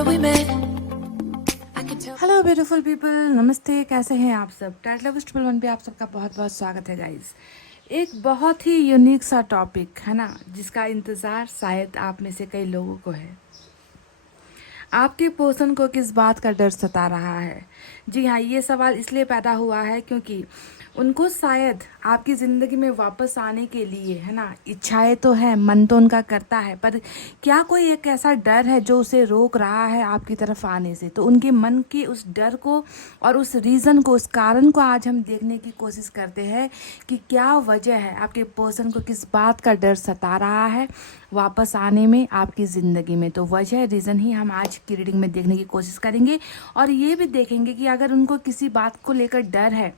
where we met. I can tell. Hello beautiful people, नमस्ते। कैसे हैं आप सब? टैट लवर्स 111 पे आप सबका बहुत बहुत स्वागत है गाइस। एक बहुत ही यूनिक सा टॉपिक है ना, जिसका इंतज़ार शायद आप में से कई लोगों को है। आपके पर्सन को किस बात का डर सता रहा है? जी हाँ, ये सवाल इसलिए पैदा हुआ है क्योंकि उनको शायद आपकी ज़िंदगी में वापस आने के लिए, है ना, इच्छाएं तो है, मन तो उनका करता है, पर क्या कोई एक ऐसा डर है जो उसे रोक रहा है आपकी तरफ आने से? तो उनके मन के उस डर को और उस रीज़न को, उस कारण को आज हम देखने की कोशिश करते हैं कि क्या वजह है, आपके पर्सन को किस बात का डर सता रहा है वापस आने में आपकी ज़िंदगी में। तो वजह, रीज़न ही हम आज की रीडिंग में देखने की कोशिश करेंगे और ये भी देखेंगे कि अगर उनको किसी बात को लेकर डर है,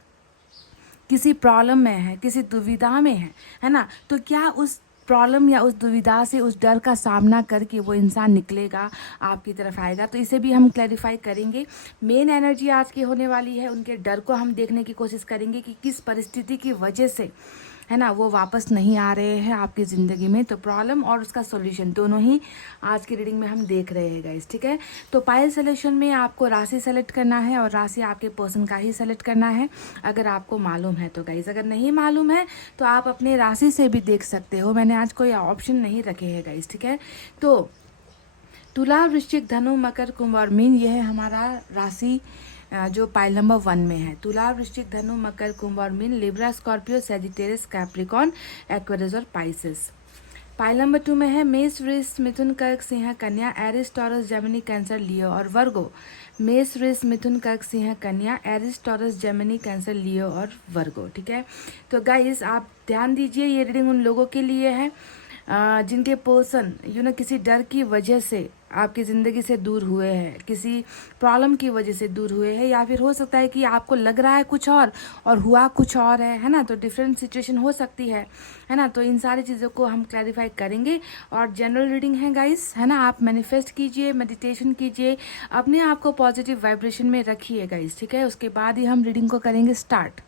किसी प्रॉब्लम में है, किसी दुविधा में है ना, तो क्या उस प्रॉब्लम या उस दुविधा से, उस डर का सामना करके वो इंसान निकलेगा, आपकी तरफ आएगा। तो इसे भी हम क्लैरिफाई करेंगे। मेन एनर्जी आज की होने वाली है, उनके डर को हम देखने की कोशिश करेंगे कि किस परिस्थिति की वजह से, है ना, वो वापस नहीं आ रहे हैं आपकी ज़िंदगी में। तो प्रॉब्लम और उसका सॉल्यूशन दोनों ही आज की रीडिंग में हम देख रहे हैं गाइस, ठीक है। तो पायल सिलेक्शन में आपको राशि सेलेक्ट करना है और राशि आपके पर्सन का ही सेलेक्ट करना है, अगर आपको मालूम है तो गाइस। अगर नहीं मालूम है तो आप अपने राशि से भी देख सकते हो, मैंने आज कोई ऑप्शन नहीं रखे हैं गाइस, ठीक है। तो तुला, वृश्चिक, धनु, मकर, कुंभ और मीन, ये है हमारा राशि जो पाइल नंबर 1 में है। तुला, वृश्चिक, धनु, मकर, कुंभ और mean, Libra, Scorpio, Sagittarius, Capricorn, Aquarius और पाइसेस। पाइल नंबर 2 में है मेष, वृष, मिथुन, कर्क, सिंह, कन्या, एरिस, टॉरस, जेमिनी, कैंसर, लियो और वर्गो। मेष, वृष, मिथुन, कर्क, सिंह, कन्या, एरिस, टॉरस, जेमिनी, कैंसर, लियो और वर्गो, ठीक है। तो गाइस आप ध्यान दीजिए, ये रीडिंग उन लोगों के लिए है जिनके पर्सन किसी डर की वजह से आपकी ज़िंदगी से दूर हुए हैं, किसी प्रॉब्लम की वजह से दूर हुए हैं, या फिर हो सकता है कि आपको लग रहा है कुछ और हुआ कुछ और है ना। तो डिफरेंट सिचुएशन हो सकती है ना। तो इन सारी चीज़ों को हम क्लैरिफाई करेंगे और जनरल रीडिंग है गाइस, है ना। आप मैनिफेस्ट कीजिए, मेडिटेशन कीजिए, अपने आप को पॉजिटिव वाइब्रेशन में रखिए गाइस, ठीक है। उसके बाद ही हम रीडिंग को करेंगे स्टार्ट।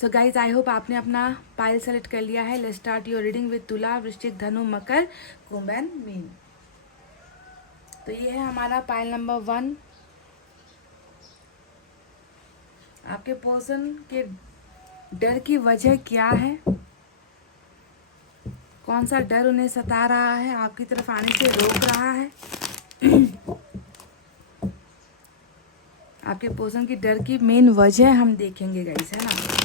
सो गाइज, आई होप आपने अपना पाइल सेलेक्ट कर लिया है। Let's start your reading with तुला, वृश्चिक, धनु, मकर, कुंभ एंड मीन। तो ये है हमारा पाइल नंबर 1। आपके पर्सन के डर की वजह क्या है? कौन सा डर उन्हें सता रहा है, आपकी तरफ आने से रोक रहा है? आपके पर्सन की डर की मेन वजह हम देखेंगे गाइस, है ना।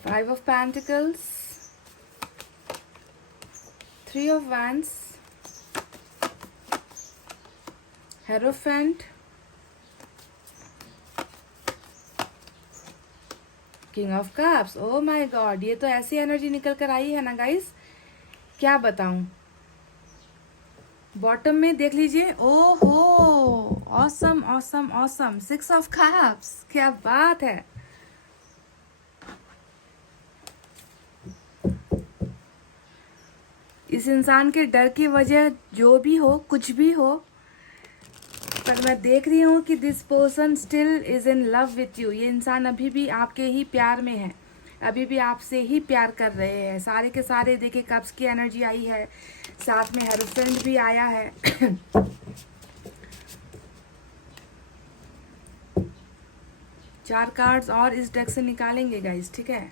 Five of Pentacles, Three of Wands, Hierophant, King of Cups। Oh my God, ये तो ऐसी एनर्जी निकल कर आई है ना गाइस, क्या बताऊं। बॉटम में देख लीजिए, ओहो, awesome awesome awesome, six of cups, क्या बात है। इस इंसान के डर की वजह जो भी हो, कुछ भी हो, पर मैं देख रही हूँ कि this person still is in love with you. ये इंसान अभी भी आपके ही प्यार में है, अभी भी आपसे ही प्यार कर रहे हैं। सारे के सारे देखिए, कप्स की एनर्जी आई है, साथ में हेरोफेंट भी आया है। चार कार्ड्स और इस डेक से निकालेंगे गाइस, ठीक है।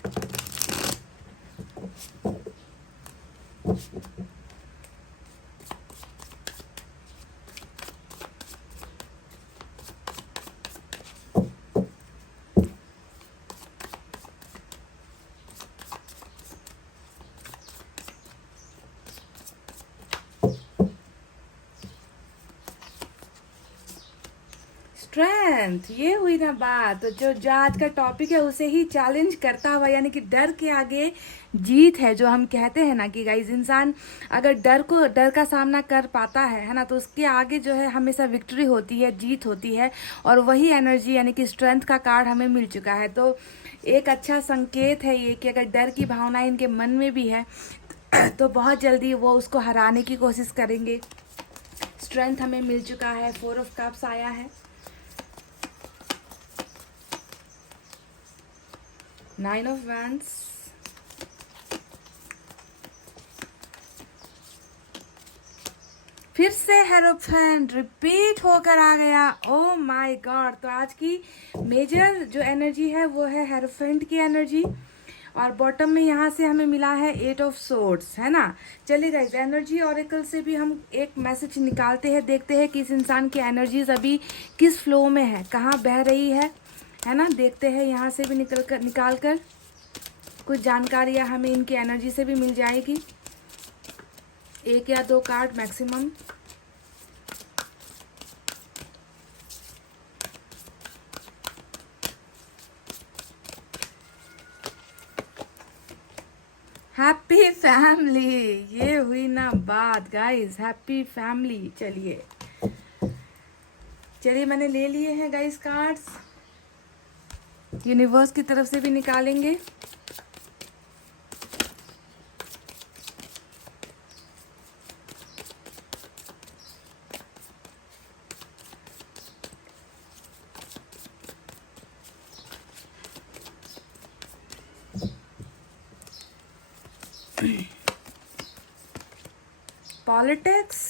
स्ट्रेंथ, ये हुई ना बात। तो जो आज का टॉपिक है उसे ही चैलेंज करता हुआ, यानी कि डर के आगे जीत है। जो हम कहते हैं ना कि गाइज, इंसान अगर डर का सामना कर पाता है ना, तो उसके आगे जो है हमेशा विक्ट्री होती है, जीत होती है। और वही एनर्जी यानी कि स्ट्रेंथ का कार्ड हमें मिल चुका है। तो एक अच्छा संकेत है ये कि अगर डर की भावना इनके मन में भी है तो बहुत जल्दी वो उसको हराने की कोशिश करेंगे। स्ट्रेंथ हमें मिल चुका है, 4 ऑफ कप्स आया है, 9 ऑफ वैंड्स, फिर से हेरोफेंट रिपीट होकर आ गया। Oh my God. तो आज की मेजर जो एनर्जी है वो है हेरोफेंट की एनर्जी। और बॉटम में यहाँ से हमें मिला है 8 ऑफ सोर्ड्स, है ना। चलिए गाइस, एनर्जी ऑरेकल से भी हम एक मैसेज निकालते हैं, देखते हैं कि इस इंसान की एनर्जीज अभी किस फ्लो में है, कहाँ बह रही है ना। देखते हैं यहाँ से भी निकाल कर कुछ जानकारियाँ हमें इनकी एनर्जी से भी मिल जाएगी। 1 या 2 कार्ड मैक्सिमम। हैप्पी फैमिली, ये हुई ना बात गाइस, हैप्पी फैमिली। चलिए मैंने ले लिए हैं गाइस कार्ड्स, यूनिवर्स की तरफ से भी निकालेंगे। Politics,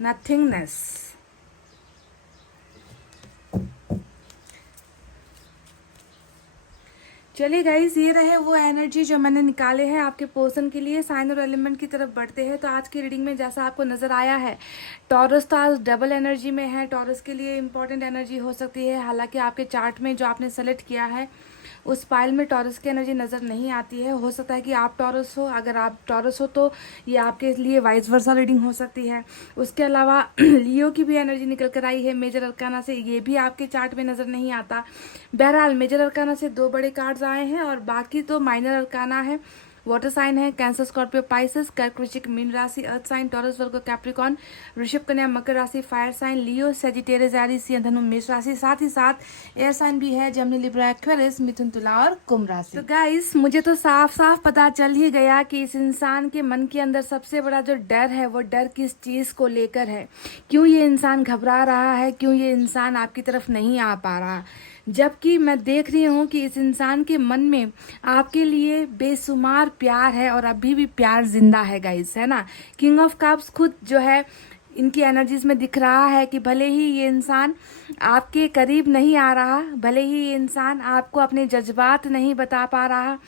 nothingness. चलिए गाइज, ये रहे वो एनर्जी जो मैंने निकाले हैं आपके पर्सन के लिए। साइन और एलिमेंट की तरफ बढ़ते हैं। तो आज की रीडिंग में जैसा आपको नजर आया है, टॉरस तो आज डबल एनर्जी में है। टॉरस के लिए इंपॉर्टेंट एनर्जी हो सकती है। हालांकि आपके चार्ट में जो आपने सेलेक्ट किया है उस पाइल में टॉरस की एनर्जी नज़र नहीं आती है। हो सकता है कि आप टॉरस हो। अगर आप टॉरस हो तो ये आपके लिए वाइस वर्सा रीडिंग हो सकती है। उसके अलावा लियो की भी एनर्जी निकल कर आई है मेजर अरकाना से, ये भी आपके चार्ट में नज़र नहीं आता। बहरहाल मेजर अरकाना से 2 बड़े कार्ड्स आए हैं और बाकी तो माइनर अरकाना है। वाटर साइन है कैंसर, स्कॉर्पियो, पाइसेस, कर्क, वृश्चिक, मीन राशि, अर्थ साइन, टॉरस, वर्गो, कैप्रिकॉन, ऋषभ, कन्या, मकर राशि, फायर साइन, लियो, सेजिटेरियस, एरीज, सिंह, धनु, मेष राशि। साथ ही साथ एयर साइन भी है, जेमिनी, लिब्रा, एक्वेरियस, मिथुन, तुला और कुंभ राशि। तो गाइस, मुझे तो साफ साफ पता चल ही गया कि इस इंसान के मन के अंदर सबसे बड़ा जो डर है वो डर किस चीज को लेकर है। क्यों ये इंसान घबरा रहा है, क्यों ये इंसान आपकी तरफ नहीं आ पा रहा। जबकि मैं देख रही हूँ कि इस इंसान के मन में आपके लिए बेशुमार प्यार है और अभी भी प्यार जिंदा है गाइस, है ना। किंग ऑफ कप्स खुद जो है इनकी एनर्जीज में दिख रहा है कि भले ही ये इंसान आपके करीब नहीं आ रहा, भले ही ये इंसान आपको अपने जज्बात नहीं बता पा रहा,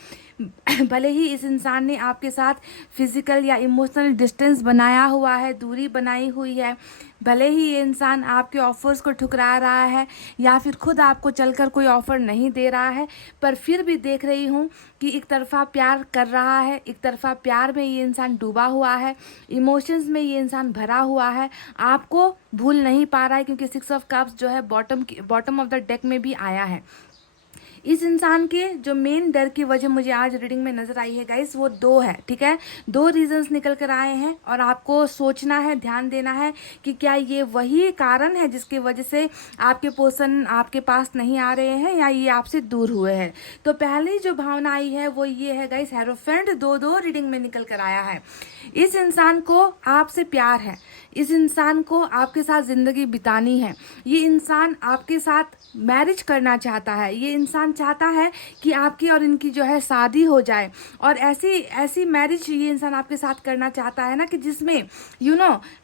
भले ही इस इंसान ने आपके साथ फिजिकल या इमोशनल डिस्टेंस बनाया हुआ है, दूरी बनाई हुई है, भले ही ये इंसान आपके ऑफर्स को ठुकरा रहा है या फिर खुद आपको चलकर कोई ऑफर नहीं दे रहा है, पर फिर भी देख रही हूँ कि एक तरफा प्यार कर रहा है, एक तरफा प्यार में ये इंसान डूबा हुआ है, इमोशंस में ये इंसान भरा हुआ है, आपको भूल नहीं पा रहा है। क्योंकि 6 ऑफ कप्स जो है बॉटम ऑफ द डेक में भी आया है। इस इंसान के जो मेन डर की वजह मुझे आज रीडिंग में नजर आई है गाइस, वो 2 है, ठीक है। 2 रीजंस निकल कर आए हैं और आपको सोचना है, ध्यान देना है कि क्या ये वही कारण है जिसकी वजह से आपके पर्सन आपके पास नहीं आ रहे हैं या ये आपसे दूर हुए हैं। तो पहली जो भावना आई है वो ये है गाइस, हेरोफेंट 2 रीडिंग में निकल कर आया है। इस इंसान को आपसे प्यार है, इस इंसान को आपके साथ जिंदगी बितानी है, ये इंसान आपके साथ मैरिज करना चाहता है, ये इंसान चाहता है कि आपकी और इनकी जो है शादी हो जाए। और ऐसी मैरिज ये इंसान आपके साथ करना चाहता है ना कि जिसमें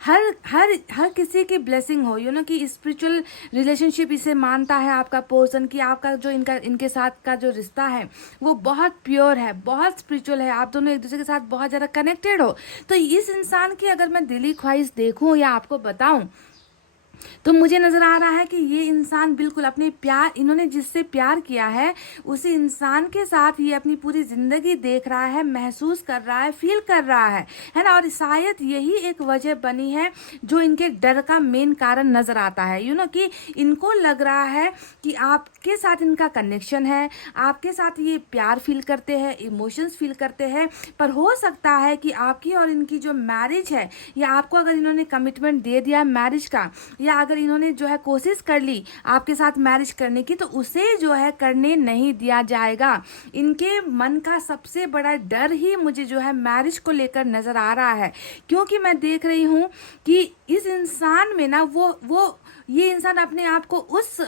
हर किसी की ब्लेसिंग हो, कि स्पिरिचुअल रिलेशनशिप इसे मानता है आपका पर्सन, कि आपका जो इनके साथ का जो रिश्ता है वो बहुत प्योर है, बहुत स्पिरिचुअल है, आप दोनों एक दूसरे के साथ बहुत ज़्यादा कनेक्टेड हो। तो इस इंसान की अगर मैं दिली ख्वाहिश देखूं या आपको बताऊं तो मुझे नज़र आ रहा है कि ये इंसान बिल्कुल अपने प्यार, इन्होंने जिससे प्यार किया है उसी इंसान के साथ ये अपनी पूरी ज़िंदगी देख रहा है, महसूस कर रहा है, फील कर रहा है ना। और शायद यही एक वजह बनी है जो इनके डर का मेन कारण नज़र आता है, कि इनको लग रहा है कि आपके साथ इनका कनेक्शन है, आपके साथ ये प्यार फील करते हैं, इमोशंस फील करते हैं, पर हो सकता है कि आपकी और इनकी जो मैरिज है, या आपको अगर इन्होंने कमिटमेंट दे दिया मैरिज का, या अगर इन्होंने जो है कोशिश कर ली आपके साथ मैरिज करने की, तो उसे जो है करने नहीं दिया जाएगा। इनके मन का सबसे बड़ा डर ही मुझे जो है मैरिज को लेकर नज़र आ रहा है, क्योंकि मैं देख रही हूँ कि इस इंसान में ना ये इंसान अपने आप को उस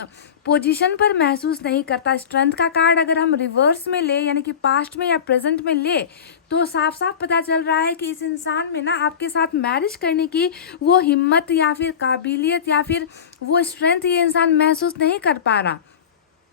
पोजीशन पर महसूस नहीं करता। स्ट्रेंथ का कार्ड अगर हम रिवर्स में ले, यानी कि पास्ट में या प्रेजेंट में ले, तो साफ साफ पता चल रहा है कि इस इंसान में ना आपके साथ मैरिज करने की वो हिम्मत या फिर काबिलियत या फिर वो स्ट्रेंथ ये इंसान महसूस नहीं कर पा रहा।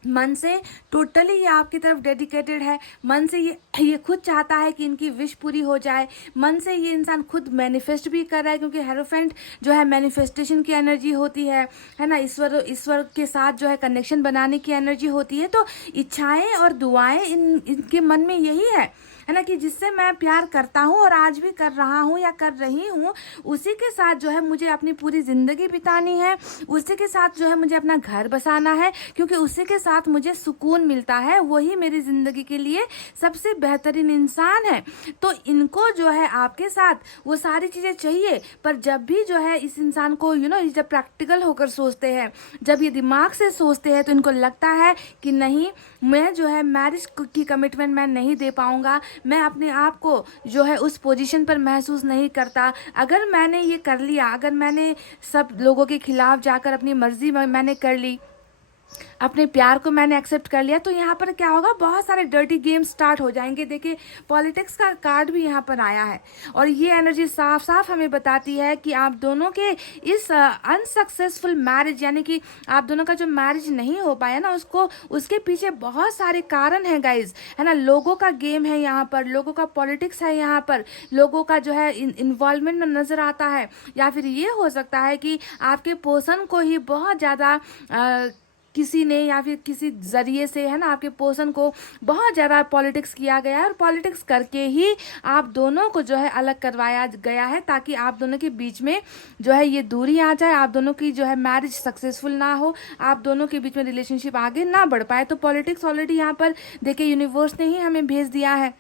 मन से टोटली ये आपकी तरफ डेडिकेटेड है, मन से ये खुद चाहता है कि इनकी विश पूरी हो जाए, मन से ये इंसान खुद मैनिफेस्ट भी कर रहा है, क्योंकि हेरोफेंट जो है मैनिफेस्टेशन की एनर्जी होती है ना, ईश्वर के साथ जो है कनेक्शन बनाने की एनर्जी होती है। तो इच्छाएं और दुआएं इनके मन में यही है ना, कि जिससे मैं प्यार करता हूँ और आज भी कर रहा हूँ या कर रही हूँ, उसी के साथ जो है मुझे अपनी पूरी ज़िंदगी बितानी है, उसी के साथ जो है मुझे अपना घर बसाना है, क्योंकि उसी के साथ मुझे सुकून मिलता है, वही मेरी ज़िंदगी के लिए सबसे बेहतरीन इंसान है। तो इनको जो है आपके साथ वो सारी चीज़ें चाहिए, पर जब भी जो है इस इंसान को जब प्रैक्टिकल होकर सोचते हैं, जब ये दिमाग से सोचते हैं, तो इनको लगता है कि नहीं, मैं जो है मैरिज की कमिटमेंट मैं नहीं दे पाऊँगा, मैं अपने आप को जो है उस पोजीशन पर महसूस नहीं करता। अगर मैंने ये कर लिया, अगर मैंने सब लोगों के खिलाफ जाकर अपनी मर्जी मैंने कर ली, अपने प्यार को मैंने एक्सेप्ट कर लिया, तो यहाँ पर क्या होगा, बहुत सारे डर्टी गेम्स स्टार्ट हो जाएंगे। देखिए पॉलिटिक्स का कार्ड भी यहाँ पर आया है, और ये एनर्जी साफ साफ हमें बताती है कि आप दोनों के इस अनसक्सेसफुल मैरिज, यानी कि आप दोनों का जो मैरिज नहीं हो पाया ना, उसके पीछे बहुत सारे कारण हैं गाइज, है ना। लोगों का गेम है यहाँ पर, लोगों का पॉलिटिक्स है यहाँ पर, लोगों का जो है इन्वॉल्वमेंट नज़र आता है, या फिर ये हो सकता है कि आपके पर्सन को ही बहुत ज़्यादा किसी ने या फिर किसी ज़रिए से, है ना, आपके पर्सन को बहुत ज़्यादा पॉलिटिक्स किया गया है, और पॉलिटिक्स करके ही आप दोनों को जो है अलग करवाया गया है, ताकि आप दोनों के बीच में जो है ये दूरी आ जाए, आप दोनों की जो है मैरिज सक्सेसफुल ना हो, आप दोनों के बीच में रिलेशनशिप आगे ना बढ़ पाए। तो पॉलिटिक्स ऑलरेडी यहाँ पर देखिए यूनिवर्स ने ही हमें भेज दिया है।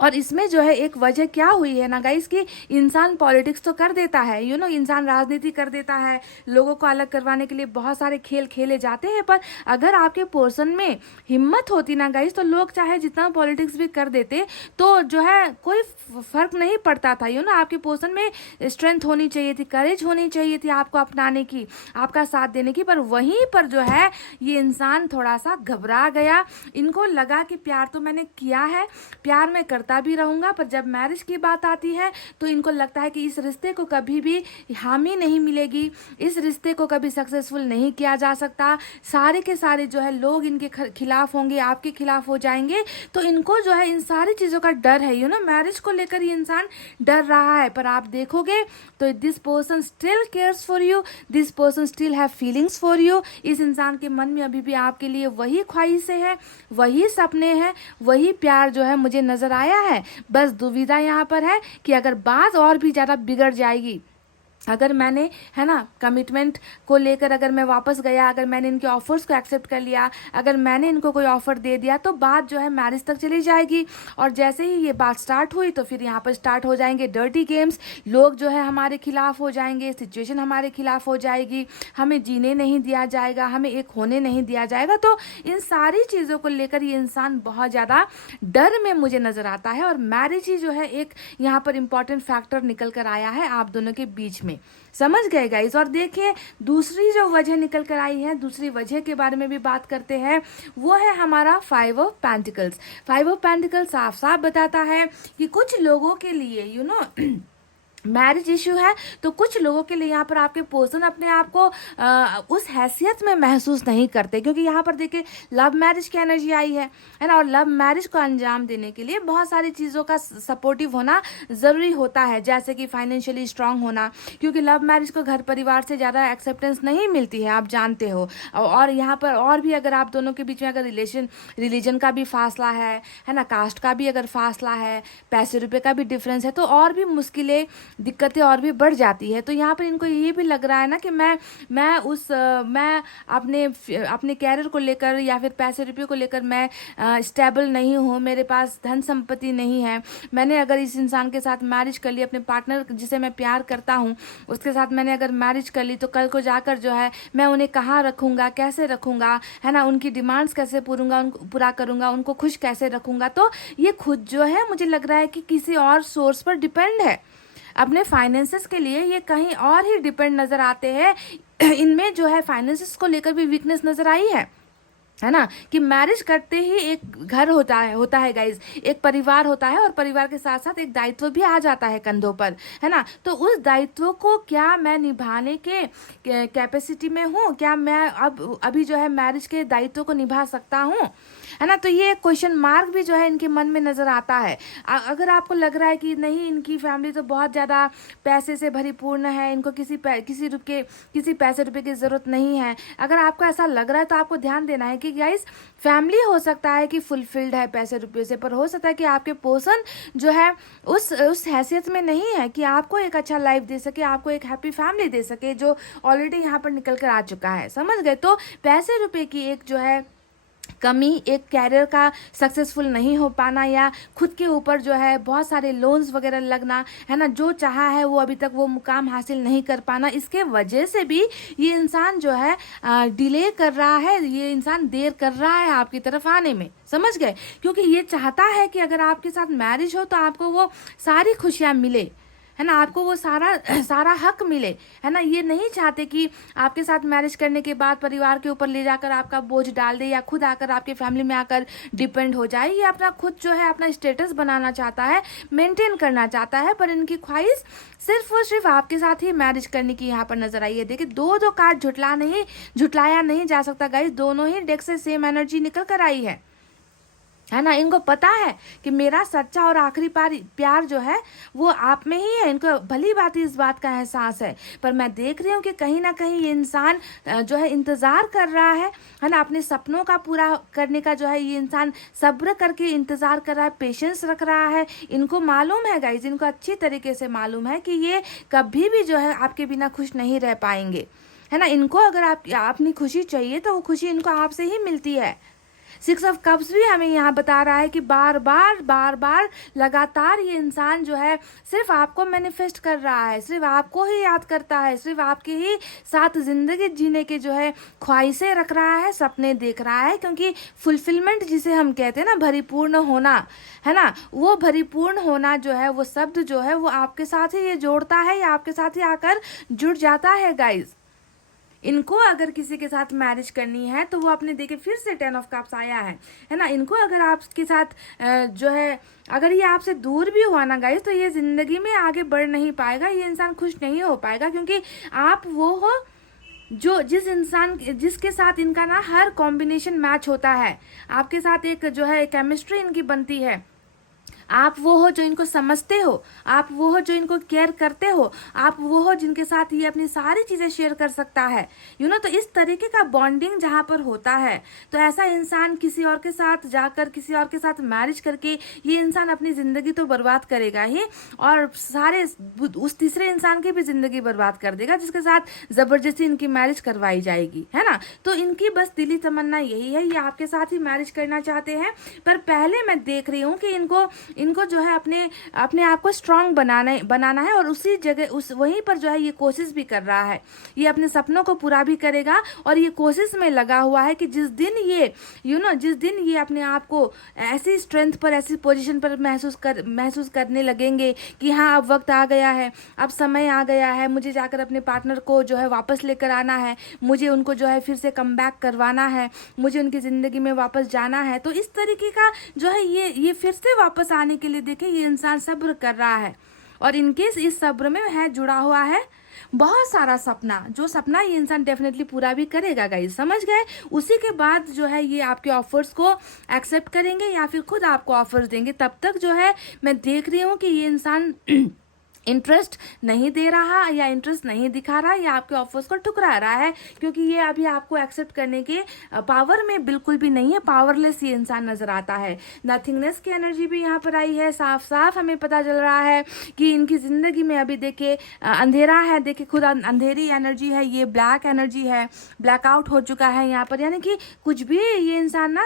और इसमें जो है एक वजह क्या हुई है ना गाइस, कि इंसान पॉलिटिक्स तो कर देता है, इंसान राजनीति कर देता है, लोगों को अलग करवाने के लिए बहुत सारे खेल खेले जाते हैं, पर अगर आपके पर्सन में हिम्मत होती ना गाइस, तो लोग चाहे जितना पॉलिटिक्स भी कर देते, तो जो है कोई फर्क नहीं पड़ता था। आपके पर्सन में स्ट्रेंथ होनी चाहिए थी, करेज होनी चाहिए थी आपको अपनाने की, आपका साथ देने की, पर वहीं पर जो है ये इंसान थोड़ा सा घबरा गया। इनको लगा कि प्यार तो मैंने किया है, प्यार में करता भी रहूंगा, पर जब मैरिज की बात आती है तो इनको लगता है कि इस रिश्ते को कभी भी हामी नहीं मिलेगी, इस रिश्ते को कभी सक्सेसफुल नहीं किया जा सकता, सारे के सारे जो है लोग इनके खिलाफ होंगे, आपके खिलाफ हो जाएंगे। तो इनको जो है इन सारी चीज़ों का डर है, मैरिज को लेकर ये इंसान डर रहा है। पर आप देखोगे तो this person still cares for you, this person still have feelings for you. इस इंसान के मन में अभी भी आपके लिए वही ख्वाहिशें हैं, वही सपने हैं, वही प्यार जो है मुझे नजर आया है। बस दुविधा यहाँ पर है कि अगर बात और भी ज़्यादा बिगड़ जाएगी, अगर मैंने, है ना, कमिटमेंट को लेकर अगर मैं वापस गया, अगर मैंने इनके ऑफर्स को एक्सेप्ट कर लिया, अगर मैंने इनको कोई ऑफर दे दिया, तो बात जो है मैरिज तक चली जाएगी। और जैसे ही ये बात स्टार्ट हुई, तो फिर यहाँ पर स्टार्ट हो जाएंगे डर्टी गेम्स, लोग जो है हमारे खिलाफ हो जाएंगे, सिचुएशन हमारे खिलाफ हो जाएगी, हमें जीने नहीं दिया जाएगा, हमें एक होने नहीं दिया जाएगा। तो इन सारी चीज़ों को लेकर ये इंसान बहुत ज़्यादा डर में मुझे नज़र आता है, और मैरिज ही जो है एक यहाँ पर इम्पॉर्टेंट फैक्टर निकल कर आया है आप दोनों के बीच में। समझ गए गाइस। और देखिए दूसरी जो वजह निकल कर आई है, दूसरी वजह के बारे में भी बात करते हैं, वो है हमारा 5 ऑफ पेंटिकल्स। 5 ऑफ पेंटिकल्स साफ साफ बताता है कि कुछ लोगों के लिए मैरिज इशू है तो कुछ लोगों के लिए यहाँ पर आपके पर्सन अपने आप को उस हैसियत में महसूस नहीं करते, क्योंकि यहाँ पर देखिए लव मैरिज की एनर्जी आई है ना। और लव मैरिज को अंजाम देने के लिए बहुत सारी चीज़ों का सपोर्टिव होना ज़रूरी होता है, जैसे कि फाइनेंशियली स्ट्रांग होना, क्योंकि लव मैरिज को घर परिवार से ज़्यादा एक्सेप्टेंस नहीं मिलती है, आप जानते हो। और यहाँ पर और भी अगर आप दोनों के बीच में अगर रिलीजन का भी फासला है ना, कास्ट का भी अगर फासला है, पैसे रुपये का भी डिफरेंस है, तो और भी मुश्किलें दिक्कतें और भी बढ़ जाती है। तो यहाँ पर इनको ये भी लग रहा है ना कि मैं अपने कैरियर को लेकर या फिर पैसे रुपये को लेकर मैं स्टेबल नहीं हूँ, मेरे पास धन संपत्ति नहीं है। मैंने अगर इस इंसान के साथ मैरिज कर ली, अपने पार्टनर जिसे मैं प्यार करता हूँ उसके साथ मैंने अगर मैरिज कर ली, तो कल को जाकर जो है मैं उन्हें कहाँ रखूँगा, कैसे रखूँगा, है ना, उनकी डिमांड्स कैसे पूरा करूँगा, उनको खुश कैसे रखूँगा। तो ये खुद जो है मुझे लग रहा है कि किसी और सोर्स पर डिपेंड है। अपने फाइनेंसेस के लिए ये कहीं और ही डिपेंड नज़र आते हैं। इनमें जो है फाइनेंसेस को लेकर भी वीकनेस नज़र आई है ना, कि मैरिज करते ही एक घर होता है गाइज, एक परिवार होता है, और परिवार के साथ साथ एक दायित्व भी आ जाता है कंधों पर, है ना। तो उस दायित्व को क्या मैं निभाने के कैपेसिटी में हूँ, क्या मैं अभी जो है मैरिज के दायित्व को निभा सकता हूँ, है ना। तो ये क्वेश्चन मार्क भी जो है इनके मन में नज़र आता है। अगर आपको लग रहा है कि नहीं, इनकी फैमिली तो बहुत ज़्यादा पैसे से भरीपूर्ण है, इनको किसी पैसे रुपए की ज़रूरत नहीं है, अगर आपको ऐसा लग रहा है तो आपको ध्यान देना है कि गाइस, फैमिली हो सकता है कि फुलफिल्ड है पैसे रुपये से, पर हो सकता है कि आपके पर्सन जो है उस हैसियत में नहीं है कि आपको एक अच्छा लाइफ दे सके, आपको एक हैप्पी फैमिली दे सके, जो ऑलरेडी यहाँ पर निकल कर आ चुका है, समझ गए। तो पैसे रुपये की एक जो है कमी, एक कैरियर का सक्सेसफुल नहीं हो पाना, या खुद के ऊपर जो है बहुत सारे लोन्स वगैरह लगना, है ना, जो चाहा है वो अभी तक वो मुकाम हासिल नहीं कर पाना, इसके वजह से भी ये इंसान जो है डिले कर रहा है, ये इंसान देर कर रहा है आपकी तरफ आने में, समझ गए। क्योंकि ये चाहता है कि अगर आपके साथ मैरिज हो तो आपको वो सारी खुशियाँ मिले, है ना, आपको वो सारा हक मिले, है ना। ये नहीं चाहते कि आपके साथ मैरिज करने के बाद परिवार के ऊपर ले जाकर आपका बोझ डाल दे, या खुद आकर आपके फैमिली में आकर डिपेंड हो जाए। ये अपना खुद जो है अपना स्टेटस बनाना चाहता है, मेंटेन करना चाहता है, पर इनकी ख्वाहिश सिर्फ और सिर्फ आपके साथ ही मैरिज करने की यहाँ पर नजर आई है। देखिए, दो कार्ड झुटलाया नहीं जा सकता गाइस, दोनों ही डेक से सेम एनर्जी निकल कर आई है ना। इनको पता है कि मेरा सच्चा और आखिरी प्यार जो है वो आप में ही है, इनको भली बात इस बात का एहसास है। पर मैं देख रही हूँ कि कहीं ना कहीं ये इंसान जो है इंतज़ार कर रहा है ना, अपने सपनों का पूरा करने का जो है ये इंसान सब्र करके इंतज़ार कर रहा है, पेशेंस रख रहा है। इनको मालूम है गाइज, इनको अच्छी तरीके से मालूम है कि ये कभी भी जो है आपके बिना खुश नहीं रह पाएंगे, है ना। इनको अगर अपनी खुशी चाहिए तो वो खुशी इनको आपसे ही मिलती है। 6 ऑफ कप्स भी हमें यहाँ बता रहा है कि बार बार लगातार ये इंसान जो है सिर्फ आपको मैनिफेस्ट कर रहा है, सिर्फ आपको ही याद करता है, सिर्फ आपके ही साथ जिंदगी जीने के जो है ख्वाहिशें रख रहा है, सपने देख रहा है। क्योंकि फुलफिलमेंट जिसे हम कहते हैं ना, भरीपूर्ण होना, है ना, वो भरीपूर्ण होना जो है, वो शब्द जो है वो आपके साथ ही ये जोड़ता है, या आपके साथ ही आकर जुड़ जाता है गाइज। इनको अगर किसी के साथ मैरिज करनी है तो वो अपने, देखिए फिर से 10 ऑफ कप्स आया है ना। इनको अगर आपके साथ जो है, अगर ये आपसे दूर भी हुआ ना गाइस, तो ये जिंदगी में आगे बढ़ नहीं पाएगा, ये इंसान खुश नहीं हो पाएगा। क्योंकि आप वो हो जो जिसके साथ इनका ना हर कॉम्बिनेशन मैच होता है, आपके साथ एक जो है केमिस्ट्री इनकी बनती है। आप वो हो जो इनको समझते हो, आप वो हो जो इनको केयर करते हो, आप वो हो जिनके साथ ये अपनी सारी चीज़ें शेयर कर सकता है, तो इस तरीके का बॉन्डिंग जहाँ पर होता है, तो ऐसा इंसान किसी और के साथ जाकर, किसी और के साथ मैरिज करके ये इंसान अपनी ज़िंदगी तो बर्बाद करेगा ही, और सारे उस तीसरे इंसान की भी ज़िंदगी बर्बाद कर देगा जिसके साथ ज़बरदस्ती इनकी मैरिज करवाई जाएगी, है ना। तो इनकी बस दिली तमन्ना यही है, ये आपके साथ ही मैरिज करना चाहते हैं। पर पहले मैं देख रही हूँ कि इनको जो है अपने आप को स्ट्रांग बनाना है, और उसी जगह वहीं पर जो है ये कोशिश भी कर रहा है, ये अपने सपनों को पूरा भी करेगा, और ये कोशिश में लगा हुआ है कि जिस दिन ये अपने आप को ऐसी स्ट्रेंथ पर, ऐसी पोजीशन पर महसूस करने लगेंगे कि हाँ अब वक्त आ गया है, अब समय आ गया है, मुझे जाकर अपने पार्टनर को जो है वापस लेकर आना है, मुझे उनको जो है फिर से कम बैक करवाना है, मुझे उनकी ज़िंदगी में वापस जाना है। तो इस तरीके का जो है ये फिर से वापस आने के लिए, देखिए ये इंसान सब्र कर रहा है, और इनकेस इस सब्र में है जुड़ा हुआ है बहुत सारा सपना, जो सपना ये इंसान डेफिनेटली पूरा भी करेगा गाइस, समझ गए। उसी के बाद जो है ये आपके ऑफर्स को एक्सेप्ट करेंगे या फिर खुद आपको ऑफर्स देंगे। तब तक जो है मैं देख रही हूँ कि ये इंसान इंटरेस्ट नहीं दे रहा या इंटरेस्ट नहीं दिखा रहा या आपके ऑफर्स को ठुकरा रहा है, क्योंकि ये अभी आपको एक्सेप्ट करने के पावर में बिल्कुल भी नहीं है। पावरलेस ये इंसान नजर आता है। नथिंगनेस की एनर्जी भी यहाँ पर आई है। साफ साफ हमें पता चल रहा है कि इनकी जिंदगी में अभी देखिए अंधेरा है। देखिए खुद अंधेरी एनर्जी है, ये ब्लैक एनर्जी है, ब्लैकआउट हो चुका है यहाँ पर। यानी कि कुछ भी ये इंसान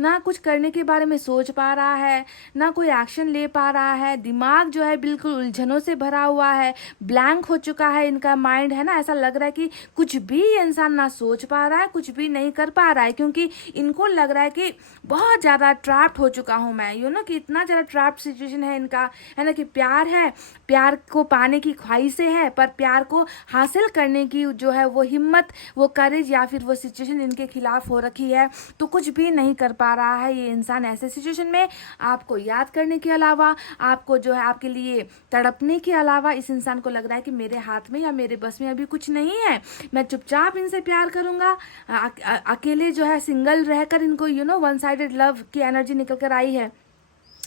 ना कुछ करने के बारे में सोच पा रहा है, ना कोई एक्शन ले पा रहा है। दिमाग जो है बिल्कुल उलझनों से भरा हुआ है, ब्लैंक हो चुका है इनका माइंड, है ना। ऐसा लग रहा है कि कुछ भी ये इंसान ना सोच पा रहा है, कुछ भी नहीं कर पा रहा है, क्योंकि इनको लग रहा है कि बहुत ज़्यादा ट्रैप्ड हो चुका हूँ मैं, कि इतना ज़्यादा ट्रैप्ड सिचुएशन है इनका, है ना। कि प्यार है, प्यार को पाने की ख्वाहिशें है, पर प्यार को हासिल करने की जो है वो हिम्मत, वो करेज या फिर वो सिचुएशन इनके खिलाफ हो रखी है, तो कुछ भी नहीं कर पा रहा है ये इंसान। ऐसे सिचुएशन में आपको याद करने के अलावा, आपको जो है आपके लिए तड़पने के अलावा, इस इंसान को लग रहा है कि मेरे हाथ में या मेरे बस में अभी कुछ नहीं है, मैं चुपचाप इनसे प्यार करूंगा। अकेले जो है सिंगल रहकर इनको वन साइडेड लव की एनर्जी निकल कर आई है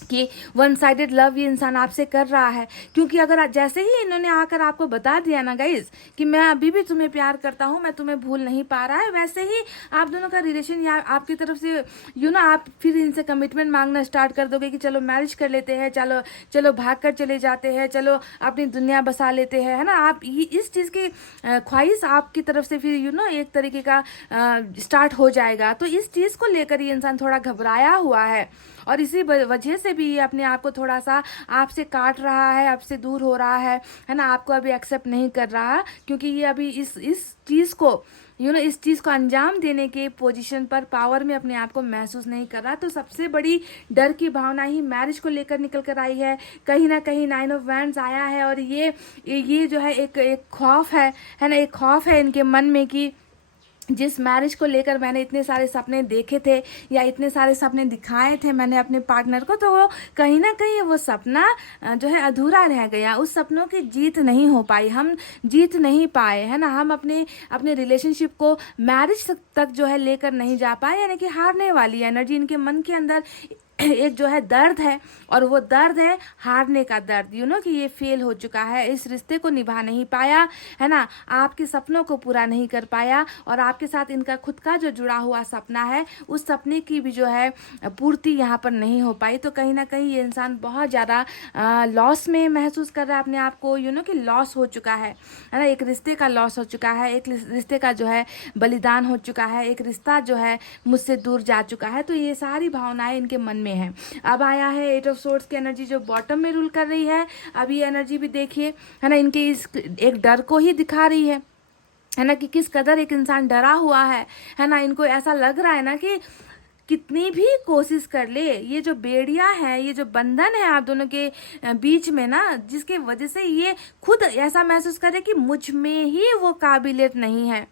कि वन साइडेड लव ये इंसान आपसे कर रहा है। क्योंकि अगर जैसे ही इन्होंने आकर आपको बता दिया ना गाइज कि मैं अभी भी तुम्हें प्यार करता हूँ, मैं तुम्हें भूल नहीं पा रहा है, वैसे ही आप दोनों का रिलेशन या आपकी तरफ से आप फिर इनसे कमिटमेंट मांगना स्टार्ट कर दोगे कि चलो मैरिज कर लेते हैं, चलो चलो भाग कर चले जाते हैं, चलो अपनी दुनिया बसा लेते हैं, है ना। आप इस चीज़ की ख्वाहिश आपकी तरफ से फिर एक तरीके का स्टार्ट हो जाएगा। तो इस चीज़ को लेकर ये इंसान थोड़ा घबराया हुआ है और इसी वजह से भी ये अपने आप को थोड़ा सा आपसे काट रहा है, आपसे दूर हो रहा है ना। आपको अभी एक्सेप्ट नहीं कर रहा, क्योंकि ये अभी इस चीज़ को इस चीज़ को अंजाम देने के पोजीशन पर, पावर में अपने आप को महसूस नहीं कर रहा। तो सबसे बड़ी डर की भावना ही मैरिज को लेकर निकल कर आई है। कहीं ना कहीं 9 ऑफ वैंड्स आया है और ये जो है एक खौफ है ना। एक खौफ है इनके मन में कि जिस मैरिज को लेकर मैंने इतने सारे सपने देखे थे या इतने सारे सपने दिखाए थे मैंने अपने पार्टनर को, तो वो कहीं ना कहीं वो सपना जो है अधूरा रह गया। उस सपनों की जीत नहीं हो पाई, हम जीत नहीं पाए, है ना। हम अपने रिलेशनशिप को मैरिज तक जो है लेकर नहीं जा पाए, यानी कि हारने वाली एनर्जी इनके मन के अंदर एक जो है दर्द है, और वो दर्द है हारने का दर्द। कि ये फेल हो चुका है, इस रिश्ते को निभा नहीं पाया, है ना। आपके सपनों को पूरा नहीं कर पाया और आपके साथ इनका खुद का जो जुड़ा हुआ सपना है, उस सपने की भी जो है पूर्ति यहाँ पर नहीं हो पाई। तो कहीं ना कहीं ये इंसान बहुत ज़्यादा लॉस में महसूस कर रहा है अपने आप को, कि लॉस हो चुका है ना। एक रिश्ते का लॉस हो चुका है, एक रिश्ते का जो है बलिदान हो चुका है, एक रिश्ता जो है मुझसे दूर जा चुका है। तो ये सारी भावनाएं इनके मन में है। अब आया है 8 ऑफ सोर्ड्स की एनर्जी जो बॉटम में रूल कर रही है। अब ये एनर्जी भी देखिए, है ना, इनके इस एक डर को ही दिखा रही है ना, कि किस कदर एक इंसान डरा हुआ है ना। इनको ऐसा लग रहा है ना कि कितनी भी कोशिश कर ले, ये जो बेड़िया है, ये जो बंधन है आप दोनों के बीच में ना, जिसके वजह से ये खुद ऐसा महसूस करे कि मुझ में ही वो काबिलियत नहीं है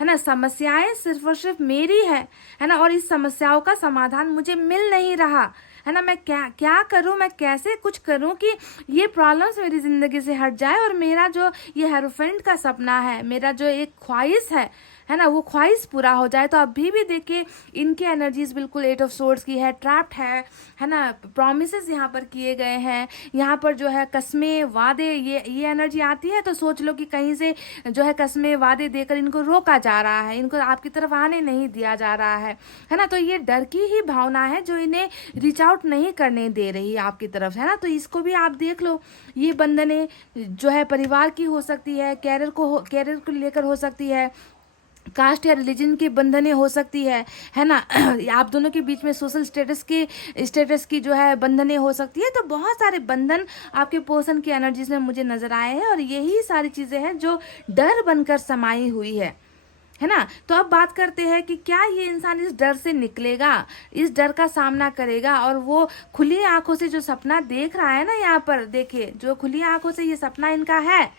ना। समस्याएं सिर्फ और सिर्फ मेरी है ना, और इस समस्याओं का समाधान मुझे मिल नहीं रहा, है ना। मैं क्या करूं, मैं कैसे कुछ करूं कि ये प्रॉब्लम्स मेरी ज़िंदगी से हट जाए और मेरा जो ये हेरोफेंट का सपना है, मेरा जो एक ख्वाहिश है ना, वो ख्वाहिश पूरा हो जाए। तो अभी भी देखिए इनकी एनर्जीज बिल्कुल 8 ऑफ सोर्ड्स की है, ट्रैप्ड है ना। प्रॉमिसेस यहाँ पर किए गए हैं, यहाँ पर जो है कस्में वादे, ये एनर्जी आती है तो सोच लो कि कहीं से जो है कस्में वादे देकर इनको रोका जा रहा है, इनको आपकी तरफ आने नहीं दिया जा रहा है ना। तो ये डर की ही भावना है जो इन्हें रीच आउट नहीं करने दे रही आपकी तरफ, है ना। तो इसको भी आप देख लो, ये बंधने जो है परिवार की हो सकती है, कैरियर को लेकर हो सकती है, कास्ट या रिलीजन की बंधनें हो सकती है ना। आप दोनों के बीच में सोशल स्टेटस की जो है बंधनें हो सकती है। तो बहुत सारे बंधन आपके पर्सन की एनर्जीज में मुझे नजर आए हैं, और यही सारी चीजें हैं जो डर बनकर समाई हुई है ना। तो अब बात करते हैं कि क्या ये इंसान इस डर से निकलेगा, इस डर का सामना करेगा, और वो खुली आंखों से जो सपना देख रहा है ना, यहाँ पर देखिए जो खुली आंखों से ये सपना इनका है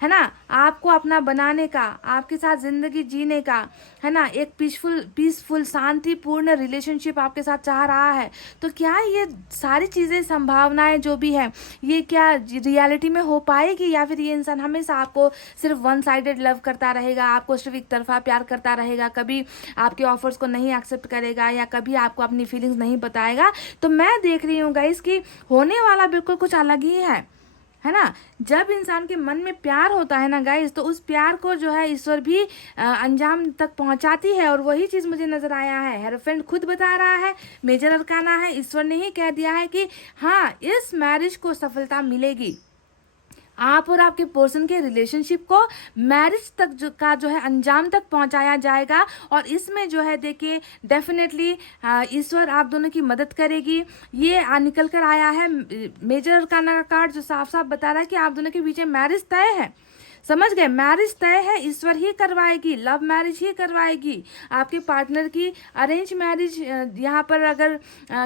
है ना, आपको अपना बनाने का, आपके साथ ज़िंदगी जीने का, है ना, एक पीसफुल शांतिपूर्ण रिलेशनशिप आपके साथ चाह रहा है, तो क्या ये सारी चीज़ें, संभावनाएं जो भी है, ये क्या रियलिटी में हो पाएगी, या फिर ये इंसान हमेशा आपको सिर्फ वन साइडेड लव करता रहेगा, आपको सिर्फ एक तरफा प्यार करता रहेगा, कभी आपके ऑफर्स को नहीं एक्सेप्ट करेगा, या कभी आपको अपनी फीलिंग्स नहीं बताएगा? तो मैं देख रही हूँ गाइस कि होने वाला बिल्कुल कुछ अलग ही है ना। जब इंसान के मन में प्यार होता है ना गाइस, तो उस प्यार को जो है ईश्वर भी अंजाम तक पहुंचाती है, और वही चीज़ मुझे नजर आया है। हेरोफेंट खुद बता रहा है, मेजर अरकाना है, ईश्वर ने ही कह दिया है कि हाँ, इस मैरिज को सफलता मिलेगी, आप और आपके पर्सन के रिलेशनशिप को मैरिज तक जो है अंजाम तक पहुंचाया जाएगा। और इसमें जो है देखिए डेफिनेटली ईश्वर आप दोनों की मदद करेगी। ये निकल कर आया है मेजर अरकाना का कार्ड, जो साफ साफ बता रहा है कि आप दोनों के बीच में मैरिज तय है। समझ गए, मैरिज तय है, ईश्वर ही करवाएगी, लव मैरिज ही करवाएगी। आपके पार्टनर की अरेंज मैरिज यहाँ पर अगर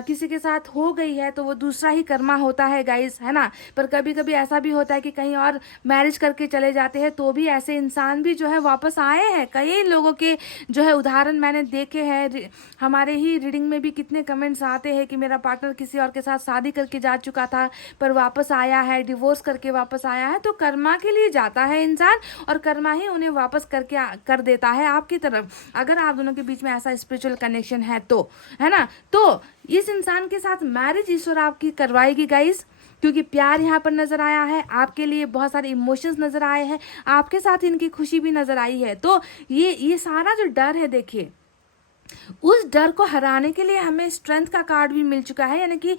किसी के साथ हो गई है तो वो दूसरा ही कर्मा होता है गाइस, है ना। पर कभी कभी ऐसा भी होता है कि कहीं और मैरिज करके चले जाते हैं, तो भी ऐसे इंसान भी जो है वापस आए हैं। कई लोगों के जो है उदाहरण मैंने देखे हैं, हमारे ही रीडिंग में भी कितने कमेंट्स आते हैं कि मेरा पार्टनर किसी और के साथ शादी करके जा चुका था, पर वापस आया है, डिवोर्स करके वापस आया है। तो कर्मा के लिए जाता है इंसान, और कर्मा ही उन्हें वापस कर देता है आपकी तरफ, अगर आप दोनों के बीच में ऐसा स्पिरिचुअल कनेक्शन है तो, है ना। तो इस इंसान के साथ मैरिज ईश्वर आपकी करवाएगी गाइस, क्योंकि प्यार यहाँ पर नजर आया है, आपके लिए बहुत सारे इमोशंस नजर आए हैं, आपके साथ इनकी खुशी भी नजर आई है। तो ये सारा जो डर है, देखिए उस डर को हराने के लिए हमें स्ट्रेंथ का कार्ड भी मिल चुका है, यानी कि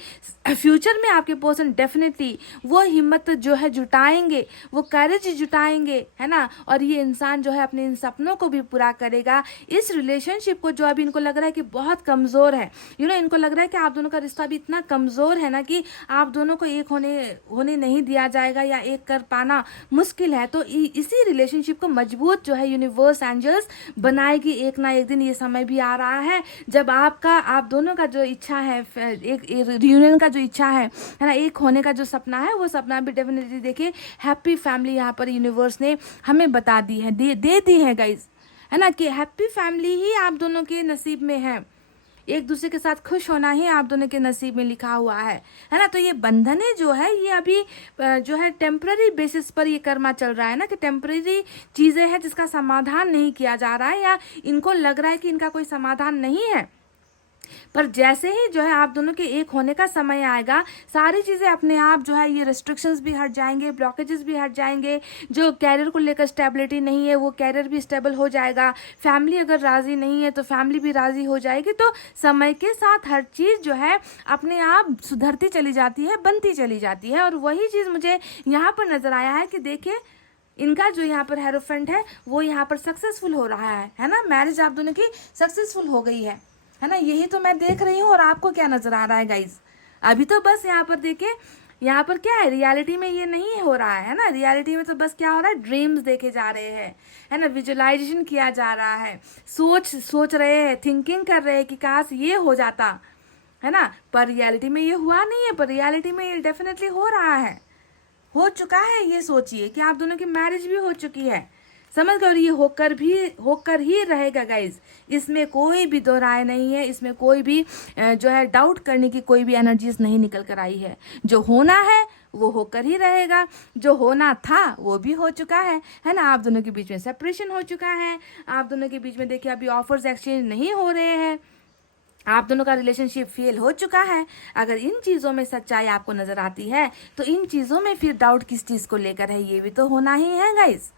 फ्यूचर में आपके पर्सन डेफिनेटली वो हिम्मत जो है जुटाएंगे, वो करेज जुटाएंगे, है ना। और ये इंसान जो है अपने इन सपनों को भी पूरा करेगा। इस रिलेशनशिप को जो अभी इनको लग रहा है कि बहुत कमज़ोर है, इनको लग रहा है कि आप दोनों का रिश्ता भी इतना कमज़ोर है ना कि आप दोनों को एक होने नहीं दिया जाएगा, या एक कर पाना मुश्किल है। तो इसी रिलेशनशिप को मजबूत जो है यूनिवर्स एंजल्स बनाएगी। एक ना एक दिन ये समय भी आ रहा है जब आप दोनों का जो इच्छा है, एक रियूनियन का जो इच्छा है ना, एक होने का जो सपना है, वो सपना भी डेफिनेटली देखिए हैप्पी फैमिली यहाँ पर यूनिवर्स ने हमें बता दी है, दे दी है गाइज, है ना, कि हैप्पी फैमिली ही आप दोनों के नसीब में है। एक दूसरे के साथ खुश होना ही आप दोनों के नसीब में लिखा हुआ है ना। तो ये बंधने जो है, ये अभी जो है टेम्पररी बेसिस पर ये कर्मा चल रहा है ना, कि टेम्पररी चीज़ें हैं जिसका समाधान नहीं किया जा रहा है, या इनको लग रहा है कि इनका कोई समाधान नहीं है। पर जैसे ही जो है आप दोनों के एक होने का समय आएगा, सारी चीज़ें अपने आप जो है, ये रेस्ट्रिक्शंस भी हट जाएंगे, ब्लॉकेजेस भी हट जाएंगे। जो कैरियर को लेकर स्टेबिलिटी नहीं है, वो कैरियर भी स्टेबल हो जाएगा। फैमिली अगर राज़ी नहीं है तो फैमिली भी राज़ी हो जाएगी। तो समय के साथ हर चीज़ जो है अपने आप सुधरती चली जाती है, बनती चली जाती है। और वही चीज़ मुझे यहाँ पर नज़र आया है कि देखिए इनका जो यहाँ पर हेरोफेंट है वो यहाँ पर सक्सेसफुल हो रहा है ना। मैरिज आप दोनों की सक्सेसफुल हो गई है ना। यही तो मैं देख रही हूँ। और आपको क्या नजर आ रहा है गाइज? अभी तो बस यहाँ पर देखिए, यहाँ पर क्या है, रियलिटी में ये नहीं हो रहा है ना। रियलिटी में तो बस क्या हो रहा है, ड्रीम्स देखे जा रहे हैं, है ना, विजुअलाइजेशन किया जा रहा है, सोच रहे हैं, थिंकिंग कर रहे हैं कि काश ये हो जाता, है ना। पर रियलिटी में ये हुआ नहीं है, पर रियलिटी में ये डेफिनेटली हो रहा है, हो चुका है। ये सोचिए कि आप दोनों की मैरिज भी हो चुकी है, समझ गए। और ये होकर ही रहेगा गाइज, इसमें कोई भी दो राय नहीं है, इसमें कोई भी जो है डाउट करने की कोई भी एनर्जीज नहीं निकल कर आई है। जो होना है वो होकर ही रहेगा, जो होना था वो भी हो चुका है ना। आप दोनों के बीच में सेपरेशन हो चुका है, आप दोनों के बीच में देखिए अभी ऑफर्स एक्सचेंज नहीं हो रहे हैं, आप दोनों का रिलेशनशिप फेल हो चुका है। अगर इन चीज़ों में सच्चाई आपको नजर आती है तो इन चीज़ों में फिर डाउट किस चीज़ को लेकर है, ये भी तो होना ही है गाइज।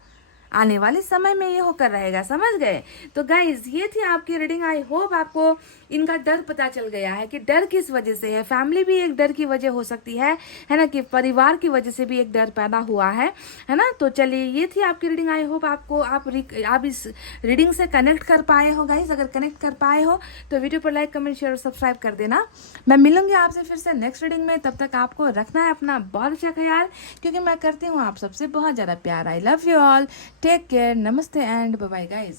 आने वाले समय में ये होकर रहेगा, समझ गए। तो गाइज ये थी आपकी रीडिंग। आई होप आपको इनका डर पता चल गया है कि डर किस वजह से है। फैमिली भी एक डर की वजह हो सकती है ना, कि परिवार की वजह से भी एक डर पैदा हुआ है ना। तो चलिए ये थी आपकी रीडिंग। आई होप आपको आप इस रीडिंग से कनेक्ट कर पाए हो गाइज। अगर कनेक्ट कर पाए हो तो वीडियो पर लाइक, कमेंट, शेयर और सब्सक्राइब कर देना। मैं मिलूंगी आपसे फिर से नेक्स्ट रीडिंग में। तब तक आपको रखना है अपना बहुत अच्छा ख्याल, क्योंकि मैं करती हूँ आप सबसे बहुत ज़्यादा प्यार। I love you all, take care, नमस्ते and bye bye guys.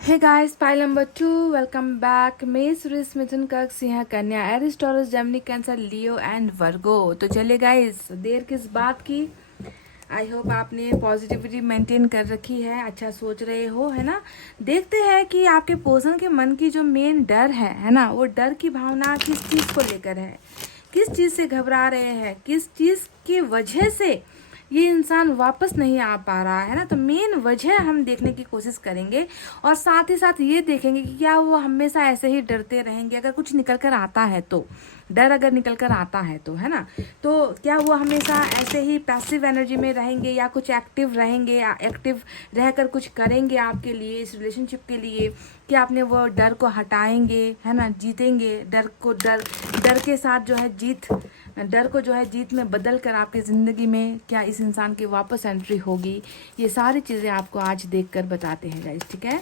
Hey guys, pile number 2, welcome back. मेष, वृष, मिथुन, कर्क, सिंह, कन्या, Aries, Taurus, Gemini, Cancer, Leo and Virgo. तो चलिए गाइस, देर किस बात की, आई होप आपने पॉजिटिविटी मेंटेन कर रखी है, अच्छा सोच रहे हो, है ना। देखते हैं कि आपके पर्सन के मन की जो मेन डर है ना, वो डर की भावना किस चीज़ को लेकर है, किस चीज़ से घबरा रहे हैं, किस चीज़ की वजह से ये इंसान वापस नहीं आ पा रहा है ना। तो मेन वजह हम देखने की कोशिश करेंगे और साथ ही साथ ये देखेंगे कि क्या वो हमेशा ऐसे ही डरते रहेंगे, अगर कुछ निकल कर आता है तो, डर अगर निकल कर आता है तो, है ना। तो क्या वो हमेशा ऐसे ही पैसिव एनर्जी में रहेंगे या कुछ एक्टिव रहेंगे, या एक्टिव रहकर कुछ करेंगे आपके लिए, इस रिलेशनशिप के लिए, कि आपने वो डर को हटाएंगे, है ना, जीतेंगे डर को, डर के साथ जो है जीत, डर को जो है जीत में बदल कर आपकी ज़िंदगी में क्या इस इंसान की वापस एंट्री होगी। ये सारी चीज़ें आपको आज देख कर बताते हैं गाइस, ठीक है।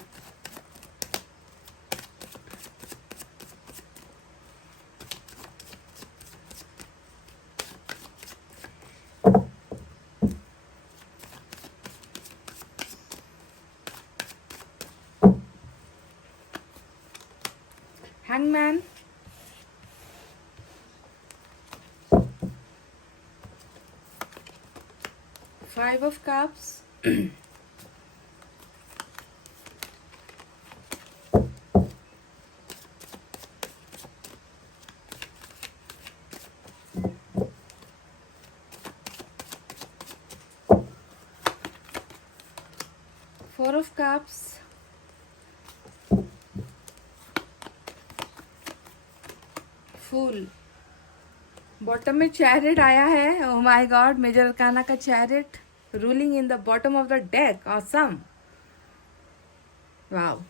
Hangman, 5 of cups, 4 of cups, fool, bottom में चैरिट आया है। Oh my God, major arcana का chariot ruling in the bottom of the deck, awesome, wow.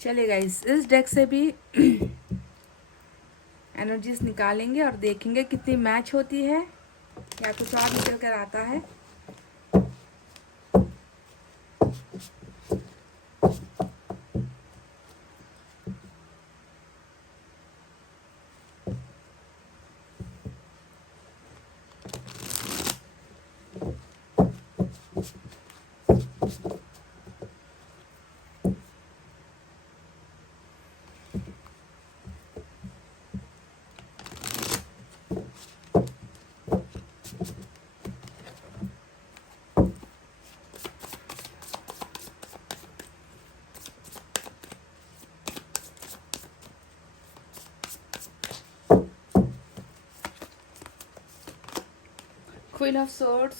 चलिए गाइस, इस डेक से भी एनर्जीज निकालेंगे और देखेंगे कितनी मैच होती है या कुछ और निकल कर आता है। Queen of Swords,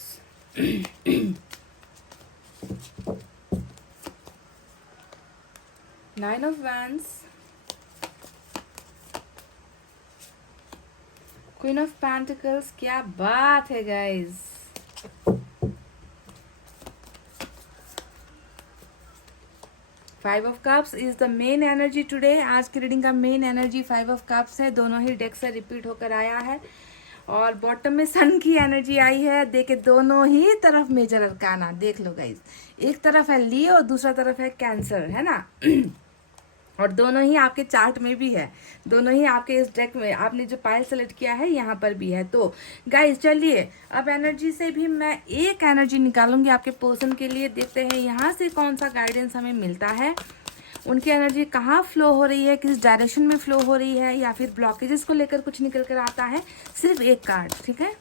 Nine of Wands, Queen of Pentacles, क्या बात है guys. Five of cups is the main energy today. आज की रीडिंग का मेन एनर्जी 5 ऑफ कप्स है, दोनों ही डेक से रिपीट होकर आया है। और बॉटम में सन की एनर्जी आई है, देखे दोनों ही तरफ मेजर अरकाना, देख लो गाइस, एक तरफ है लियो और दूसरा तरफ है कैंसर, है ना। और दोनों ही आपके चार्ट में भी है, दोनों ही आपके इस डेक में, आपने जो पाइल सेलेक्ट किया है यहाँ पर भी है। तो गाइस चलिए, अब एनर्जी से भी मैं एक एनर्जी निकालूंगी आपके पर्सन के लिए, देखते हैं यहाँ से कौन सा गाइडेंस हमें मिलता है, उनकी एनर्जी कहाँ फ्लो हो रही है, किस डायरेक्शन में फ्लो हो रही है, या फिर ब्लॉकेजेस को लेकर कुछ निकल कर आता है। सिर्फ एक कार्ड, ठीक है।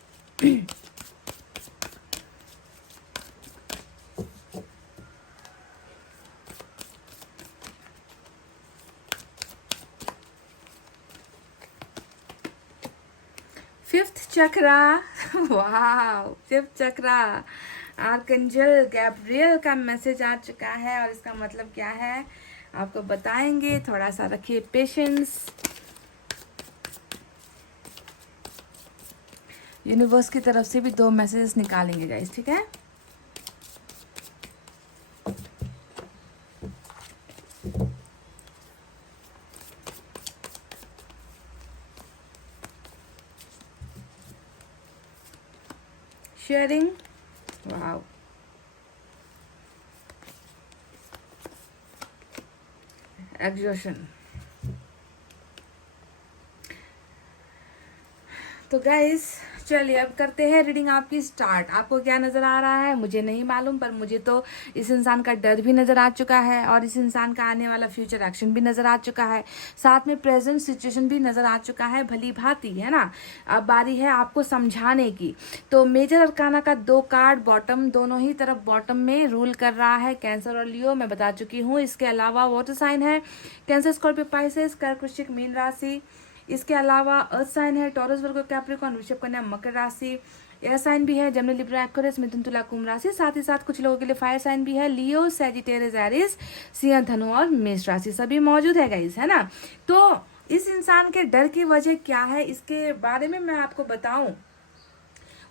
फिफ्थ चक्रा, वाह, फिफ्थ चक्रा, आर्कंजल गैब्रियल का मैसेज आ चुका है और इसका मतलब क्या है आपको बताएंगे, थोड़ा सा रखिए पेशेंस। यूनिवर्स की तरफ से भी 2 मैसेजेस निकालेंगे गाइस, ठीक है। Sharing, wow, exhaustion. तो गाइस चलिए अब करते हैं रीडिंग आपकी स्टार्ट। आपको क्या नज़र आ रहा है मुझे नहीं मालूम, पर मुझे तो इस इंसान का डर भी नज़र आ चुका है और इस इंसान का आने वाला फ्यूचर एक्शन भी नज़र आ चुका है, साथ में प्रेजेंट सिचुएशन भी नज़र आ चुका है भली भांति, है ना। अब बारी है आपको समझाने की। तो मेजर अरकाना का 2 कार्ड बॉटम, दोनों ही तरफ बॉटम में रूल कर रहा है कैंसर और लियो, मैं बता चुकी हूँ। इसके अलावा वाटर साइन है कैंसर, स्कॉर्पियो, पाइसेस, कर्क, वृश्चिक, मीन राशि। इसके अलावा अर्थ साइन है टॉरस, वर्गो, कैप्रिकॉर्न, वृषभ, कन्या, मकर राशि। एयर साइन भी है जेमिनी, लिब्रा, एक्वेरियस, मिथुन, तुला, कुंभ राशि। साथ ही साथ कुछ लोगों के लिए फायर साइन भी है लियो, सैजिटेरियस, एरीज, सिंह, धनु और मेष राशि सभी मौजूद है गाइस, है ना। तो इस इंसान के डर की वजह क्या है इसके बारे में मैं आपको बताऊं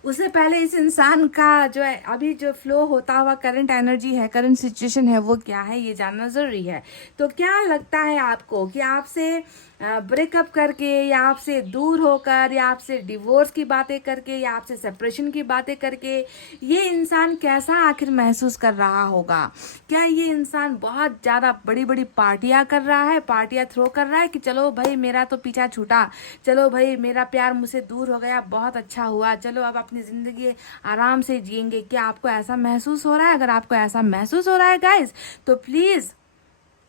उससे पहले इस इंसान का जो है अभी जो फ्लो होता हुआ करंट एनर्जी है, करंट सिचुएशन है, वो क्या है ये जानना ज़रूरी है। तो क्या लगता है आपको कि आपसे ब्रेकअप करके या आपसे दूर होकर या आपसे डिवोर्स की बातें करके या आपसे सेपरेशन की बातें करके ये इंसान कैसा आखिर महसूस कर रहा होगा? क्या ये इंसान बहुत ज़्यादा बड़ी बड़ी पार्टियां कर रहा है, पार्टियां थ्रो कर रहा है कि चलो भाई मेरा तो पीछा छूटा, चलो भाई मेरा प्यार मुझसे दूर हो गया, बहुत अच्छा हुआ, चलो अब अपनी ज़िंदगी आराम से जिएंगे? क्या आपको ऐसा महसूस हो रहा है? अगर आपको ऐसा महसूस हो रहा है गाइस तो प्लीज़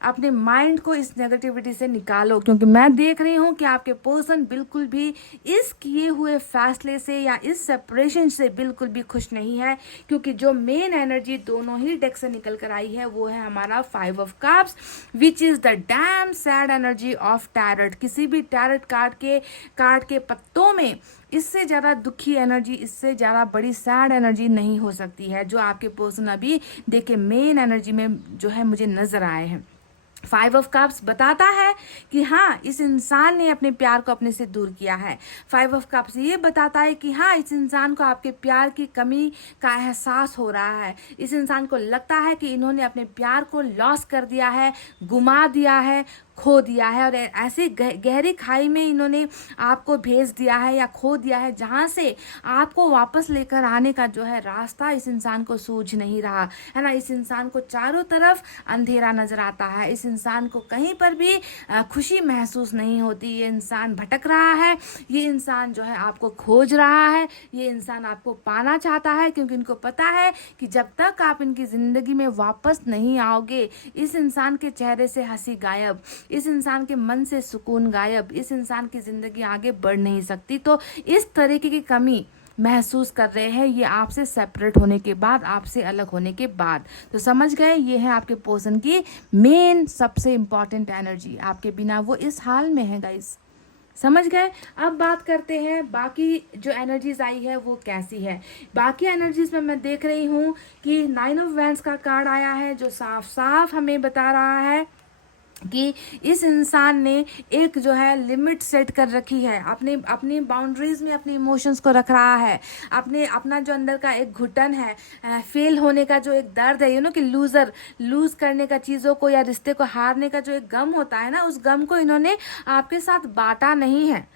अपने माइंड को इस नेगेटिविटी से निकालो, क्योंकि मैं देख रही हूँ कि आपके पर्सन बिल्कुल भी इस किए हुए फैसले से या इस सेपरेशन से बिल्कुल भी खुश नहीं है। क्योंकि जो मेन एनर्जी दोनों ही डेक से निकल कर आई है वो है हमारा 5 of cups, which is the dam sad energy of tarot. किसी भी टैरट कार्ड के पत्तों में इससे ज़्यादा दुखी एनर्जी, इससे ज़्यादा बड़ी सैड एनर्जी नहीं हो सकती है जो आपके पर्सन अभी देखे मेन एनर्जी में जो है मुझे नजर आए हैं। 5 ऑफ कप्स बताता है कि हाँ इस इंसान ने अपने प्यार को अपने से दूर किया है। 5 ऑफ कप्स ये बताता है कि हाँ इस इंसान को आपके प्यार की कमी का एहसास हो रहा है। इस इंसान को लगता है कि इन्होंने अपने प्यार को लॉस कर दिया है, गुमा दिया है, खो दिया है और ऐसे गहरी खाई में इन्होंने आपको भेज दिया है या खो दिया है जहाँ से आपको वापस लेकर आने का जो है रास्ता इस इंसान को सूझ नहीं रहा है ना। इस इंसान को चारों तरफ अंधेरा नजर आता है, इस इंसान को कहीं पर भी खुशी महसूस नहीं होती। ये इंसान भटक रहा है, ये इंसान जो है आपको खोज रहा है, ये इंसान आपको पाना चाहता है, क्योंकि इनको पता है कि जब तक आप इनकी ज़िंदगी में वापस नहीं आओगे इस इंसान के चेहरे से हंसी गायब, इस इंसान के मन से सुकून गायब, इस इंसान की ज़िंदगी आगे बढ़ नहीं सकती। तो इस तरीके की कमी महसूस कर रहे हैं ये आपसे सेपरेट होने के बाद, आपसे अलग होने के बाद। तो समझ गए ये है आपके पर्सन की मेन सबसे इम्पॉर्टेंट एनर्जी। आपके बिना वो इस हाल में है गाइस, समझ गए। अब बात करते हैं बाकी जो एनर्जीज आई है वो कैसी है। बाकी एनर्जीज में मैं देख रही हूँ कि 9 ऑफ वैंड्स का कार्ड आया है जो साफ साफ हमें बता रहा है कि इस इंसान ने एक जो है लिमिट सेट कर रखी है, अपनी बाउंड्रीज में अपने इमोशंस को रख रहा है, अपना जो अंदर का एक घुटन है, फेल होने का जो एक दर्द है, कि लूज करने का, चीज़ों को या रिश्ते को हारने का जो एक गम होता है ना, उस गम को इन्होंने आपके साथ बांटा नहीं है।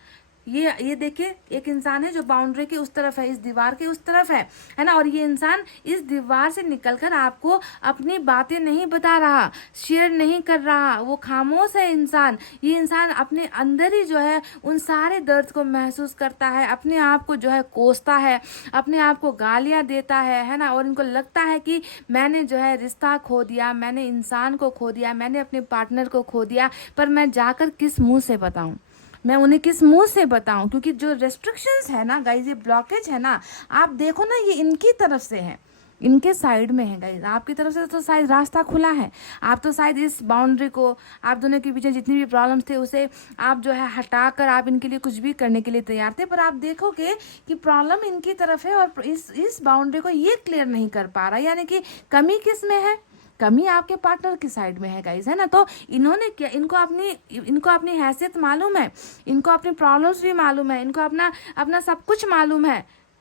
ये देखिए एक इंसान है जो बाउंड्री के उस तरफ है, इस दीवार के उस तरफ है ना। और ये इंसान इस दीवार से निकलकर आपको अपनी बातें नहीं बता रहा, शेयर नहीं कर रहा, वो खामोश है इंसान। ये इंसान अपने अंदर ही जो है उन सारे दर्द को महसूस करता है, अपने आप को जो है कोसता है, अपने आप को गालियां देता है ना। और इनको लगता है कि मैंने जो है रिश्ता खो दिया, मैंने इंसान को खो दिया, मैंने अपने पार्टनर को खो दिया, पर मैं जाकर किस मुंह से बताऊं, मैं उन्हें किस मुंह से बताऊं? क्योंकि जो रेस्ट्रिक्शंस है ना गाइज, ये ब्लॉकेज है ना, आप देखो ना ये इनकी तरफ से है, इनके साइड में है गाइज। आपकी तरफ से तो शायद रास्ता खुला है, आप तो शायद इस बाउंड्री को, आप दोनों के पीछे जितनी भी प्रॉब्लम्स थे उसे आप जो है हटाकर आप इनके लिए कुछ भी करने के लिए तैयार थे। पर आप देखोगे कि प्रॉब्लम इनकी तरफ है और इस बाउंड्री को ये क्लियर नहीं कर पा रहा, यानी कि कमी किस में है? कमी आपके पार्टनर की साइड में है गाइज, है ना। तो इन्होंने क्या, इनको अपनी हैसियत मालूम है, इनको अपनी प्रॉब्लम्स भी मालूम है, इनको अपना सब कुछ मालूम है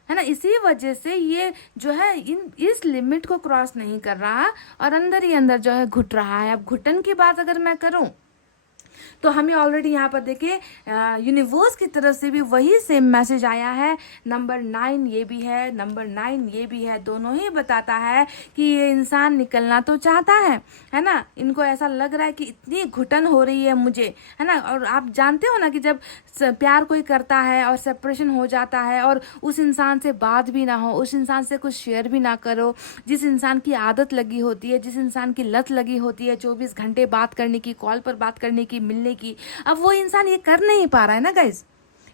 ना। इसी वजह से ये जो है इस लिमिट को क्रॉस नहीं कर रहा और अंदर ही अंदर जो है घुट रहा है। अब घुटन की बात अगर मैं करूं तो हमें ऑलरेडी यहाँ पर देखिए यूनिवर्स की तरफ से भी वही सेम मैसेज आया है। नंबर 9 ये भी है, नंबर 9 ये भी है, दोनों ही बताता है कि ये इंसान निकलना तो चाहता है ना। इनको ऐसा लग रहा है कि इतनी घुटन हो रही है मुझे, है ना। और आप जानते हो ना कि जब प्यार कोई करता है और सेपरेशन हो जाता है और उस इंसान से बात भी ना हो, उस इंसान से कुछ शेयर भी ना करो, जिस इंसान की आदत लगी होती है, जिस इंसान की लत लगी होती है 24 घंटे बात करने की, कॉल पर बात करने की, मिलने की, अब वो इंसान ये कर नहीं पा रहा है ना गाइज।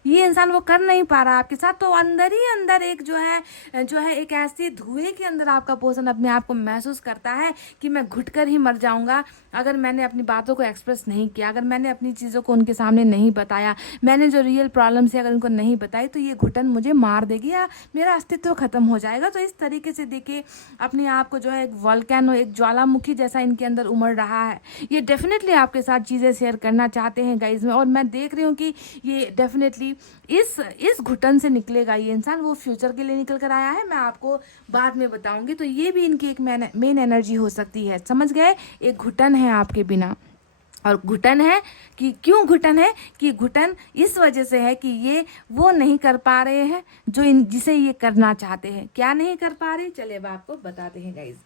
ये इंसान वो कर नहीं पा रहा आपके साथ, तो अंदर ही अंदर एक जो है एक ऐसी धुएं के अंदर आपका पर्सन अपने आप को महसूस करता है कि मैं घुट कर ही मर जाऊंगा अगर मैंने अपनी बातों को एक्सप्रेस नहीं किया, अगर मैंने अपनी चीज़ों को उनके सामने नहीं बताया, मैंने जो रियल प्रॉब्लम्स है अगर उनको नहीं बताई, तो ये घुटन मुझे मार देगी या मेरा अस्तित्व खत्म हो जाएगा। तो इस तरीके से देखिए अपने आप को जो है एक वॉल्केनो, एक ज्वालामुखी जैसा इनके अंदर उमड़ रहा है। ये डेफिनेटली आपके साथ चीज़ें शेयर करना चाहते हैं गाइज में, और मैं देख रही हूँ कि ये डेफिनेटली इस घुटन से निकलेगा ये इंसान। वो फ्यूचर के लिए निकल कर आया है, मैं आपको बाद में बताऊंगी। तो ये भी इनकी एक मेन एनर्जी हो सकती है, समझ गए। एक घुटन है आपके बिना, और घुटन है कि क्यों घुटन है कि घुटन इस वजह से है कि ये वो नहीं कर पा रहे हैं जो जिसे ये करना चाहते हैं। क्या नहीं कर पा रहे, चलिए अब आपको बताते हैं गाइज।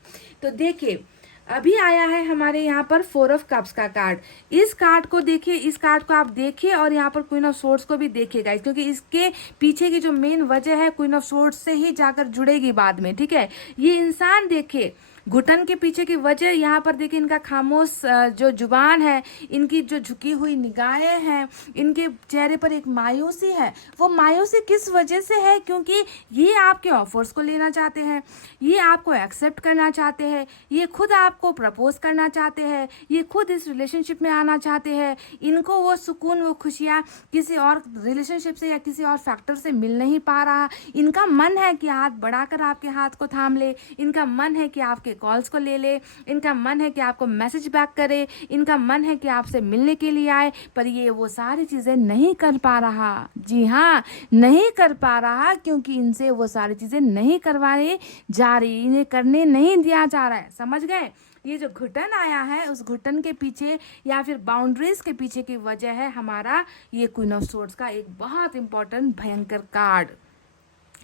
तो देखिए अभी आया है हमारे यहाँ पर 4 ऑफ कप्स का कार्ड। इस कार्ड को देखिए, इस कार्ड को आप देखिए और यहाँ पर क्वीन ऑफ सोर्ड्स को भी देखिए गाइस, क्योंकि इसके पीछे की जो मेन वजह है क्वीन ऑफ सोर्ड्स से ही जाकर जुड़ेगी बाद में, ठीक है। ये इंसान देखिए घुटन के पीछे की वजह यहाँ पर देखिए, इनका खामोश जो जुबान है, इनकी जो झुकी हुई निगाहें हैं, इनके चेहरे पर एक मायूसी है। वो मायूसी किस वजह से है, क्योंकि ये आपके ऑफर्स को लेना चाहते हैं, ये आपको एक्सेप्ट करना चाहते हैं, ये खुद आपको प्रपोज करना चाहते हैं, ये खुद इस रिलेशनशिप में आना चाहते हैं। इनको वो सुकून, वो खुशियाँ किसी और रिलेशनशिप से या किसी और फैक्टर से मिल नहीं पा रहा। इनका मन है कि हाथ बढ़ाकर आपके हाथ को थाम ले, इनका मन है कि आपके कॉल्स को ले ले, इनका मन है कि आपको मैसेज बैक करे, इनका मन है कि आपसे मिलने के लिए आए, पर ये वो सारी चीज़ें नहीं कर पा रहा। जी हाँ, नहीं कर पा रहा, क्योंकि इनसे वो सारी चीज़ें नहीं करवाई जा रही, इन्हें करने नहीं दिया जा रहा है, समझ गए। ये जो घुटन आया है, उस घुटन के पीछे या फिर बाउंड्रीज के पीछे की वजह है हमारा ये क्वीन ऑफ सोर्ड्स का एक बहुत इंपॉर्टेंट भयंकर कार्ड।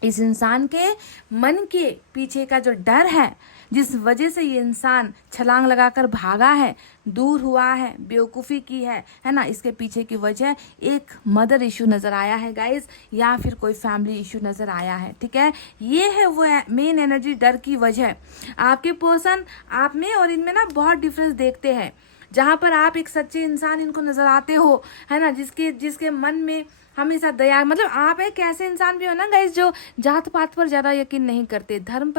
इस इंसान के मन के पीछे का जो डर है, जिस वजह से ये इंसान छलांग लगाकर भागा है, दूर हुआ है, बेवकूफ़ी की है ना, इसके पीछे की वजह एक मदर इशू नज़र आया है गाइज, या फिर कोई फैमिली इशू नज़र आया है, ठीक है। ये है वो मेन एनर्जी, डर की वजह। आपके पर्सन आप में और इनमें ना बहुत डिफरेंस देखते हैं। जहाँ पर आप एक सच्चे इंसान इनको नज़र आते हो, है ना, जिसके मन में हमेशा दया, मतलब आप एक ऐसे इंसान भी हो ना गाइस जो जात पात पर ज़्यादा यकीन नहीं करते, धर्म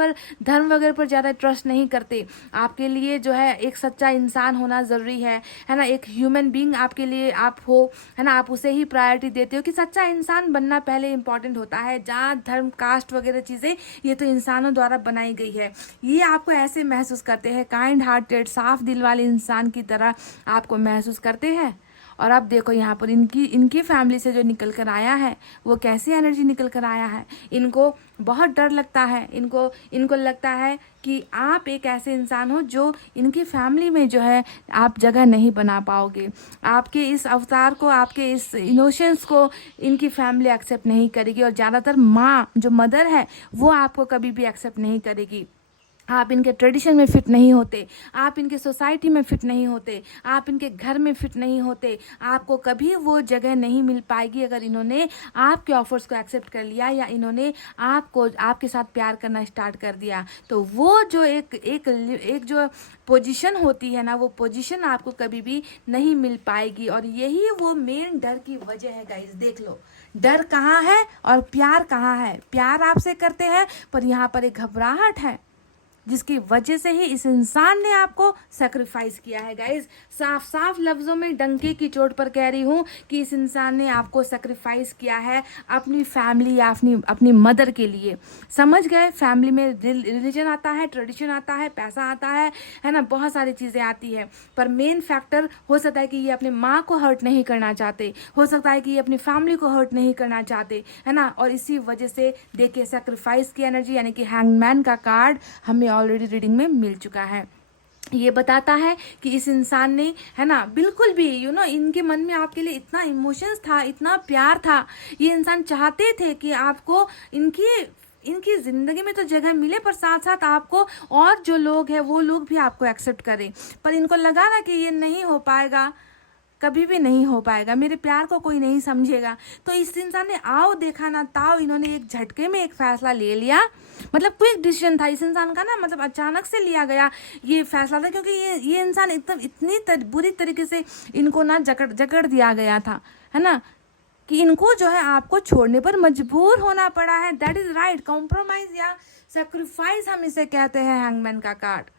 वगैरह पर ज़्यादा ट्रस्ट नहीं करते। आपके लिए जो है एक सच्चा इंसान होना ज़रूरी है ना, एक ह्यूमन बीइंग आपके लिए आप हो, है ना, आप उसे ही प्रायोरिटी देते हो कि सच्चा इंसान बनना पहले इंपॉर्टेंट होता है। जात धर्म कास्ट वगैरह चीज़ें ये तो इंसानों द्वारा बनाई गई है। ये आपको ऐसे महसूस करते हैं, काइंड हार्टेड, साफ दिल वाले इंसान की तरह आपको महसूस करते हैं। और अब देखो यहाँ पर इनकी फैमिली से जो निकल कर आया है वो कैसी एनर्जी निकल कर आया है। इनको बहुत डर लगता है, इनको लगता है कि आप एक ऐसे इंसान हो जो इनकी फैमिली में जो है आप जगह नहीं बना पाओगे। आपके इस अवतार को, आपके इस इमोशंस को इनकी फैमिली एक्सेप्ट नहीं करेगी, और ज़्यादातर माँ जो मदर है वो आपको कभी भी एक्सेप्ट नहीं करेगी। आप इनके ट्रेडिशन में फिट नहीं होते, आप इनके सोसाइटी में फिट नहीं होते, आप इनके घर में फिट नहीं होते। आपको कभी वो जगह नहीं मिल पाएगी अगर इन्होंने आपके ऑफर्स को एक्सेप्ट कर लिया या इन्होंने आपके साथ प्यार करना स्टार्ट कर दिया। तो वो जो एक जो पोजीशन होती है ना, वो पोजीशन आपको कभी भी नहीं मिल पाएगी। और यही वो मेन डर की वजह है गाइस। देख लो डर कहाँ है और प्यार कहाँ है। प्यार आपसे करते हैं पर यहाँ पर एक घबराहट है, जिसकी वजह से ही इस इंसान ने आपको सेक्रीफाइस किया है गाइज। साफ साफ लफ्ज़ों में डंके की चोट पर कह रही हूँ कि इस इंसान ने आपको सेक्रीफाइस किया है अपनी फैमिली या अपनी मदर के लिए। समझ गए, फैमिली में रिलीजन आता है, ट्रेडिशन आता है, पैसा आता है ना, बहुत सारी चीज़ें आती है, पर मेन फैक्टर हो सकता है कि ये अपने माँ को हर्ट नहीं करना चाहते, हो सकता है कि ये अपनी फैमिली को हर्ट नहीं करना चाहते, है ना। और इसी वजह से देखिए सेक्रीफाइस की एनर्जी यानी कि हैंगमैन का कार्ड हमें ऑलरेडी रीडिंग में मिल चुका है। ये बताता है कि इस इंसान ने, है ना, बिल्कुल भी इनके मन में आपके लिए इतना इमोशंस था, इतना प्यार था। ये इंसान चाहते थे कि आपको इनकी ज़िंदगी में तो जगह मिले, पर साथ साथ आपको और जो लोग हैं वो लोग भी आपको एक्सेप्ट करें। पर इनको लगा ना कि ये नहीं हो पाएगा, कभी भी नहीं हो पाएगा, मेरे प्यार को कोई नहीं समझेगा। तो इस इंसान ने आओ देखा ना ताओ, इन्होंने एक झटके में एक फैसला ले लिया। मतलब क्विक डिसीजन था इस इंसान का ना, मतलब अचानक से लिया गया ये फैसला था, क्योंकि ये इंसान एकदम बुरी तरीके से इनको ना जकड़ दिया गया था, है ना, कि इनको जो है आपको छोड़ने पर मजबूर होना पड़ा है। दैट इज राइट, कॉम्प्रोमाइज या सेक्रीफाइस हम इसे कहते हैं, हैंगमैन का कार्ड।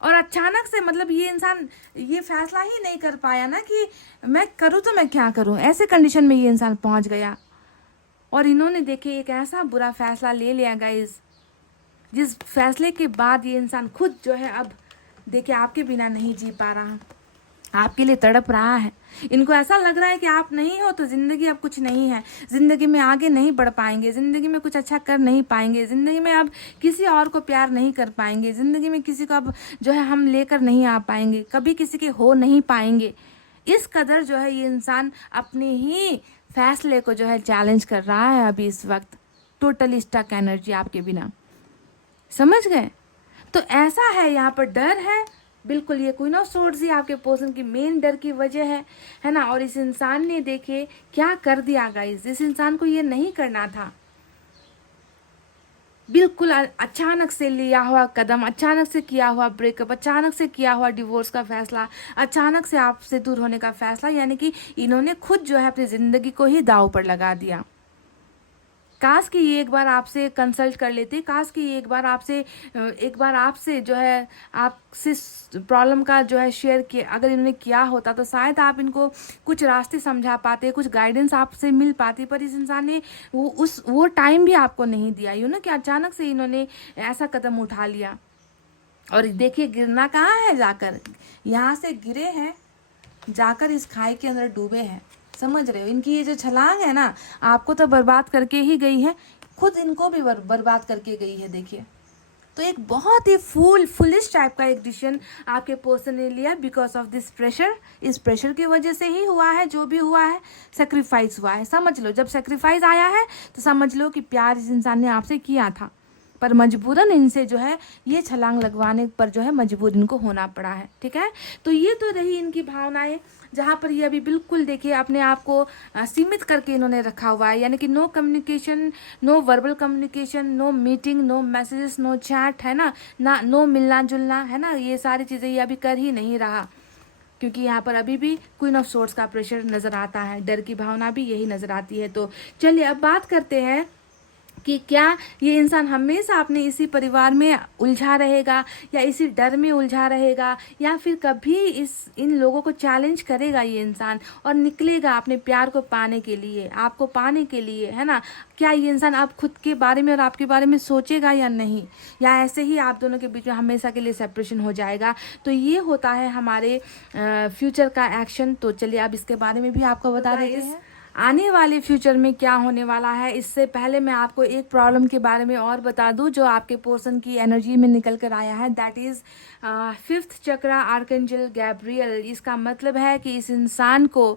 और अचानक से मतलब ये इंसान ये फैसला ही नहीं कर पाया ना कि मैं करूँ तो मैं क्या करूँ, ऐसे कंडीशन में ये इंसान पहुंच गया। और इन्होंने देखिए एक ऐसा बुरा फैसला ले लिया गाइस, जिस फैसले के बाद ये इंसान खुद जो है अब देखिए आपके बिना नहीं जी पा रहा, आपके लिए तड़प रहा है। इनको ऐसा लग रहा है कि आप नहीं हो तो ज़िंदगी अब कुछ नहीं है, ज़िंदगी में आगे नहीं बढ़ पाएंगे, ज़िंदगी में कुछ अच्छा कर नहीं पाएंगे, ज़िंदगी में अब किसी और को प्यार नहीं कर पाएंगे, ज़िंदगी में किसी को अब जो है हम लेकर नहीं आ पाएंगे, कभी किसी के हो नहीं पाएंगे। इस कदर जो है ये इंसान अपने ही फैसले को जो है चैलेंज कर रहा है अभी इस वक्त। टोटली स्टक एनर्जी आपके बिना, समझ गए? तो ऐसा है, यहाँ पर डर है बिल्कुल। ये क्वीन ऑफ सोर्ड्स ही आपके पर्सन की मेन डर की वजह है ना। और इस इंसान ने देखिए क्या कर दिया गाइस, इस इंसान को ये नहीं करना था। बिल्कुल अचानक से लिया हुआ कदम, अचानक से किया हुआ ब्रेकअप, अचानक से किया हुआ डिवोर्स का फैसला, अचानक से आपसे दूर होने का फैसला, यानी कि इन्होंने खुद जो है अपनी ज़िंदगी को ही दांव पर लगा दिया। काश कि ये एक बार आपसे कंसल्ट कर लेते, काश कि ये एक बार आपसे जो है आपसे प्रॉब्लम का जो है शेयर किया, अगर इन्होंने किया होता तो शायद आप इनको कुछ रास्ते समझा पाते, कुछ गाइडेंस आपसे मिल पाती। पर इस इंसान ने वो टाइम भी आपको नहीं दिया, कि अचानक से इन्होंने ऐसा कदम उठा लिया। और देखिए गिरना कहाँ है, जाकर यहाँ से गिरे हैं, जाकर इस खाई के अंदर डूबे हैं। समझ रहे हो? इनकी ये जो छलांग है ना, आपको तो बर्बाद करके ही गई है, खुद इनको भी बर्बाद करके गई है। देखिए, तो एक बहुत ही फुलिश टाइप का एक डिसीजन आपके पर्सन ने लिया बिकॉज ऑफ दिस प्रेशर। इस प्रेशर की वजह से ही हुआ है जो भी हुआ है, सेक्रीफाइस हुआ है। समझ लो, जब सेक्रीफाइस आया है तो समझ लो कि प्यार इस इंसान ने आपसे किया था, पर मजबूरन इनसे जो है ये छलांग लगवाने पर जो है मजबूर इनको होना पड़ा है। ठीक है, तो ये तो रही इनकी भावनाएं, जहाँ पर ये अभी बिल्कुल देखिए अपने आप को सीमित करके इन्होंने रखा हुआ है, यानी कि no communication, no verbal communication, no meeting, no messages, no chat, है ना, नो मिलना जुलना, है ना, ये सारी चीज़ें ये अभी कर ही नहीं रहा, क्योंकि यहाँ पर अभी भी क्वीन ऑफ सोर्ड्स का प्रेशर नज़र आता है, डर की भावना भी यही नज़र आती है। तो चलिए अब बात करते हैं कि क्या ये इंसान हमेशा अपने इसी परिवार में उलझा रहेगा, या इसी डर में उलझा रहेगा, या फिर कभी इन लोगों को चैलेंज करेगा ये इंसान और निकलेगा अपने प्यार को पाने के लिए, आपको पाने के लिए, है ना। क्या ये इंसान अब खुद के बारे में और आपके बारे में सोचेगा या नहीं, या ऐसे ही आप दोनों के बीच में हमेशा के लिए सेपरेशन हो जाएगा। तो ये होता है हमारे फ्यूचर का एक्शन। तो चलिए अब इसके बारे में भी आपको बता देते हैं आने वाले फ्यूचर में क्या होने वाला है। इससे पहले मैं आपको एक प्रॉब्लम के बारे में और बता दूं जो आपके पर्सन की एनर्जी में निकल कर आया है। That is 5th chakra, archangel Gabriel. इसका मतलब है कि इस इंसान को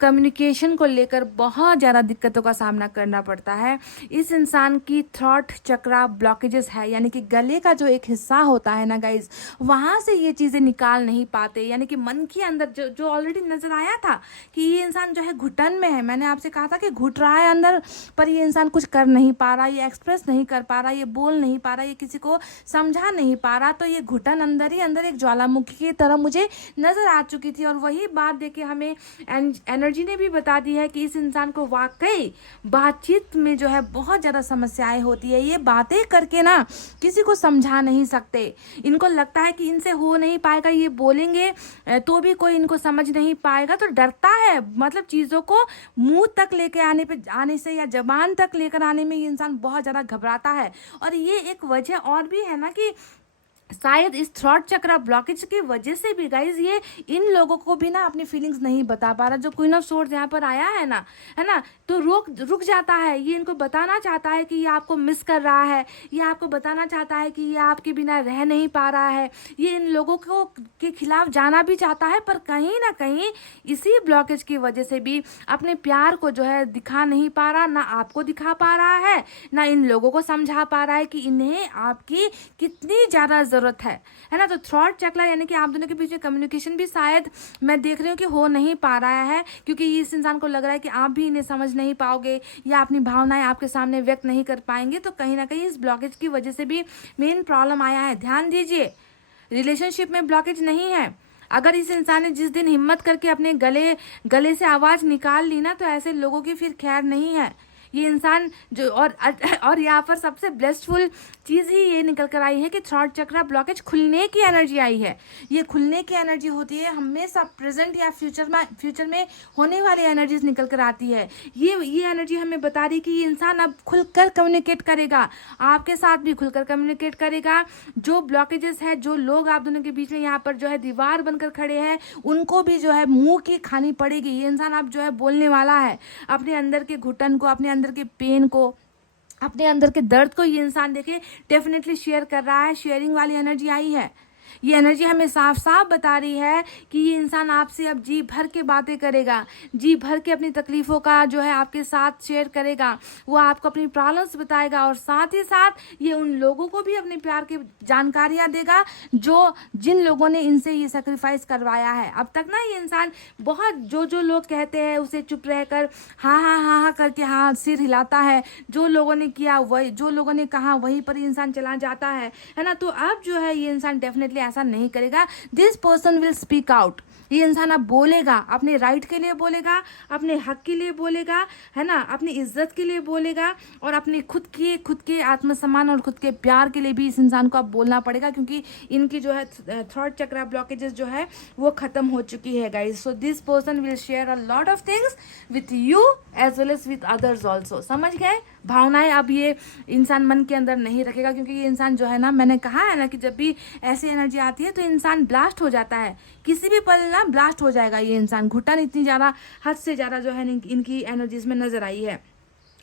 कम्युनिकेशन को लेकर बहुत ज़्यादा दिक्कतों का सामना करना पड़ता है। इस इंसान की थ्रॉट चक्रा ब्लॉकेजेस है, यानी कि गले का जो एक हिस्सा होता है ना गाइज, वहाँ से ये चीज़ें निकाल नहीं पाते, यानी कि मन के अंदर जो ऑलरेडी नज़र आया था कि ये इंसान जो है घुटन में है। मैंने आपसे कहा था कि घुट रहा है अंदर, पर ये इंसान कुछ कर नहीं पा रहा, ये एक्सप्रेस नहीं कर पा रहा, ये बोल नहीं पा रहा, ये किसी को समझा नहीं पा रहा। तो ये घुटन अंदर ही अंदर एक ज्वालामुखी की तरह मुझे नज़र आ चुकी थी। और वही बात देखिए हमें एनर्जी ने भी बता दी है कि इस इंसान को वाकई बातचीत में जो है बहुत ज़्यादा समस्याएं होती है। ये बातें करके ना किसी को समझा नहीं सकते। इनको लगता है कि इनसे हो नहीं पाएगा, ये बोलेंगे तो भी कोई इनको समझ नहीं पाएगा, तो डरता है। मतलब चीज़ों को मुंह तक लेके आने से या जबान तक लेकर आने में ये इंसान बहुत ज़्यादा घबराता है। और ये एक वजह और भी है ना कि शायद इस थ्रॉट चक्रा ब्लॉकेज की वजह से भी गाइज ये इन लोगों को भी ना अपनी फीलिंग्स नहीं बता पा रहा। जो क्वीन ऑफ सोर्ड्स यहाँ पर आया है ना, तो रुक जाता है। ये इनको बताना चाहता है कि ये आपको मिस कर रहा है, ये आपको बताना चाहता है कि ये आपके बिना रह नहीं पा रहा है। ये इन लोगों को के खिलाफ जाना भी चाहता है, पर कहीं ना कहीं इसी ब्लॉकेज की वजह से भी अपने प्यार को जो है दिखा नहीं पा रहा, ना आपको दिखा पा रहा है, ना इन लोगों को समझा पा रहा है कि इन्हें आपकी कितनी ज़्यादा ज़रूरत है ना। तो थ्रॉट चक्रा यानी कि आप दोनों के बीच में कम्युनिकेशन भी शायद मैं देख रही हूँ कि हो नहीं पा रहा है, क्योंकि इस इंसान को लग रहा है कि आप भी इन्हें समझ नहीं पाओगे या अपनी भावनाएं आपके सामने व्यक्त नहीं कर पाएंगे। तो कहीं ना कहीं इस ब्लॉकेज की वजह से भी मेन प्रॉब्लम आया है। ध्यान दीजिए, रिलेशनशिप में ब्लॉकेज नहीं है। अगर इस इंसान ने जिस दिन हिम्मत करके अपने गले से आवाज़ निकाल ली ना, तो ऐसे लोगों की फिर खैर नहीं है। ये इंसान जो और यहाँ पर सबसे ब्लेसफुल चीज़ ही ये निकल कर आई है कि थ्रॉट चक्रा ब्लॉकेज खुलने की एनर्जी आई है। ये खुलने की एनर्जी होती है हमेशा प्रेजेंट या फ्यूचर में होने वाली एनर्जीज निकल कर आती है। ये एनर्जी हमें बता रही कि ये इंसान अब खुलकर कम्युनिकेट करेगा, आपके साथ भी खुलकर कम्युनिकेट करेगा। जो ब्लॉकेजेस है, जो लोग आप दोनों के बीच में यहाँ पर जो है दीवार बनकर खड़े हैं, उनको भी जो है मुंह की खानी पड़ेगी। ये इंसान अब जो है बोलने वाला है, अपने अंदर के घुटन को, अपने अंदर के पेन को, अपने अंदर के दर्द को ये इंसान देखिए डेफिनेटली शेयर कर रहा है। शेयरिंग वाली एनर्जी आई है। ये एनर्जी हमें साफ साफ बता रही है कि ये इंसान आपसे अब जी भर के बातें करेगा, जी भर के अपनी तकलीफ़ों का जो है आपके साथ शेयर करेगा। वो आपको अपनी प्रॉब्लम्स बताएगा और साथ ही साथ ये उन लोगों को भी अपने प्यार की जानकारियाँ देगा जिन लोगों ने इनसे ये सेक्रीफाइस करवाया है। अब तक ना ये इंसान बहुत जो लोग कहते हैं उसे चुप रहकर हाँ हाँ हाँ हाँ करके हाँ सिर हिलाता है। जो लोगों ने किया वही, जो लोगों ने कहा वहीं पर इंसान चला जाता है ना। तो अब जो है ये इंसान डेफिनेटली ऐसा नहीं करेगा। This person will speak out. ये इंसान अब बोलेगा, अपने राइट के लिए बोलेगा, अपने हक के लिए बोलेगा, है ना, अपनी इज्जत के लिए बोलेगा और अपने खुद के आत्मसम्मान और खुद के प्यार के लिए भी इस इंसान को अब बोलना पड़ेगा, क्योंकि इनकी जो है थ्रॉट चक्रा ब्लॉकेजेस जो है वो खत्म हो चुकी है guys. So this person will share a lot of things with you as well as with others also. समझ गए? भावनाएं अब ये इंसान मन के अंदर नहीं रखेगा, क्योंकि ये इंसान जो है ना, मैंने कहा है ना कि जब भी ऐसी एनर्जी आती है तो इंसान ब्लास्ट हो जाता है। किसी भी पल ना ब्लास्ट हो जाएगा ये इंसान। घुटन इतनी ज़्यादा, हद से ज़्यादा जो है इनकी एनर्जीज में नजर आई है।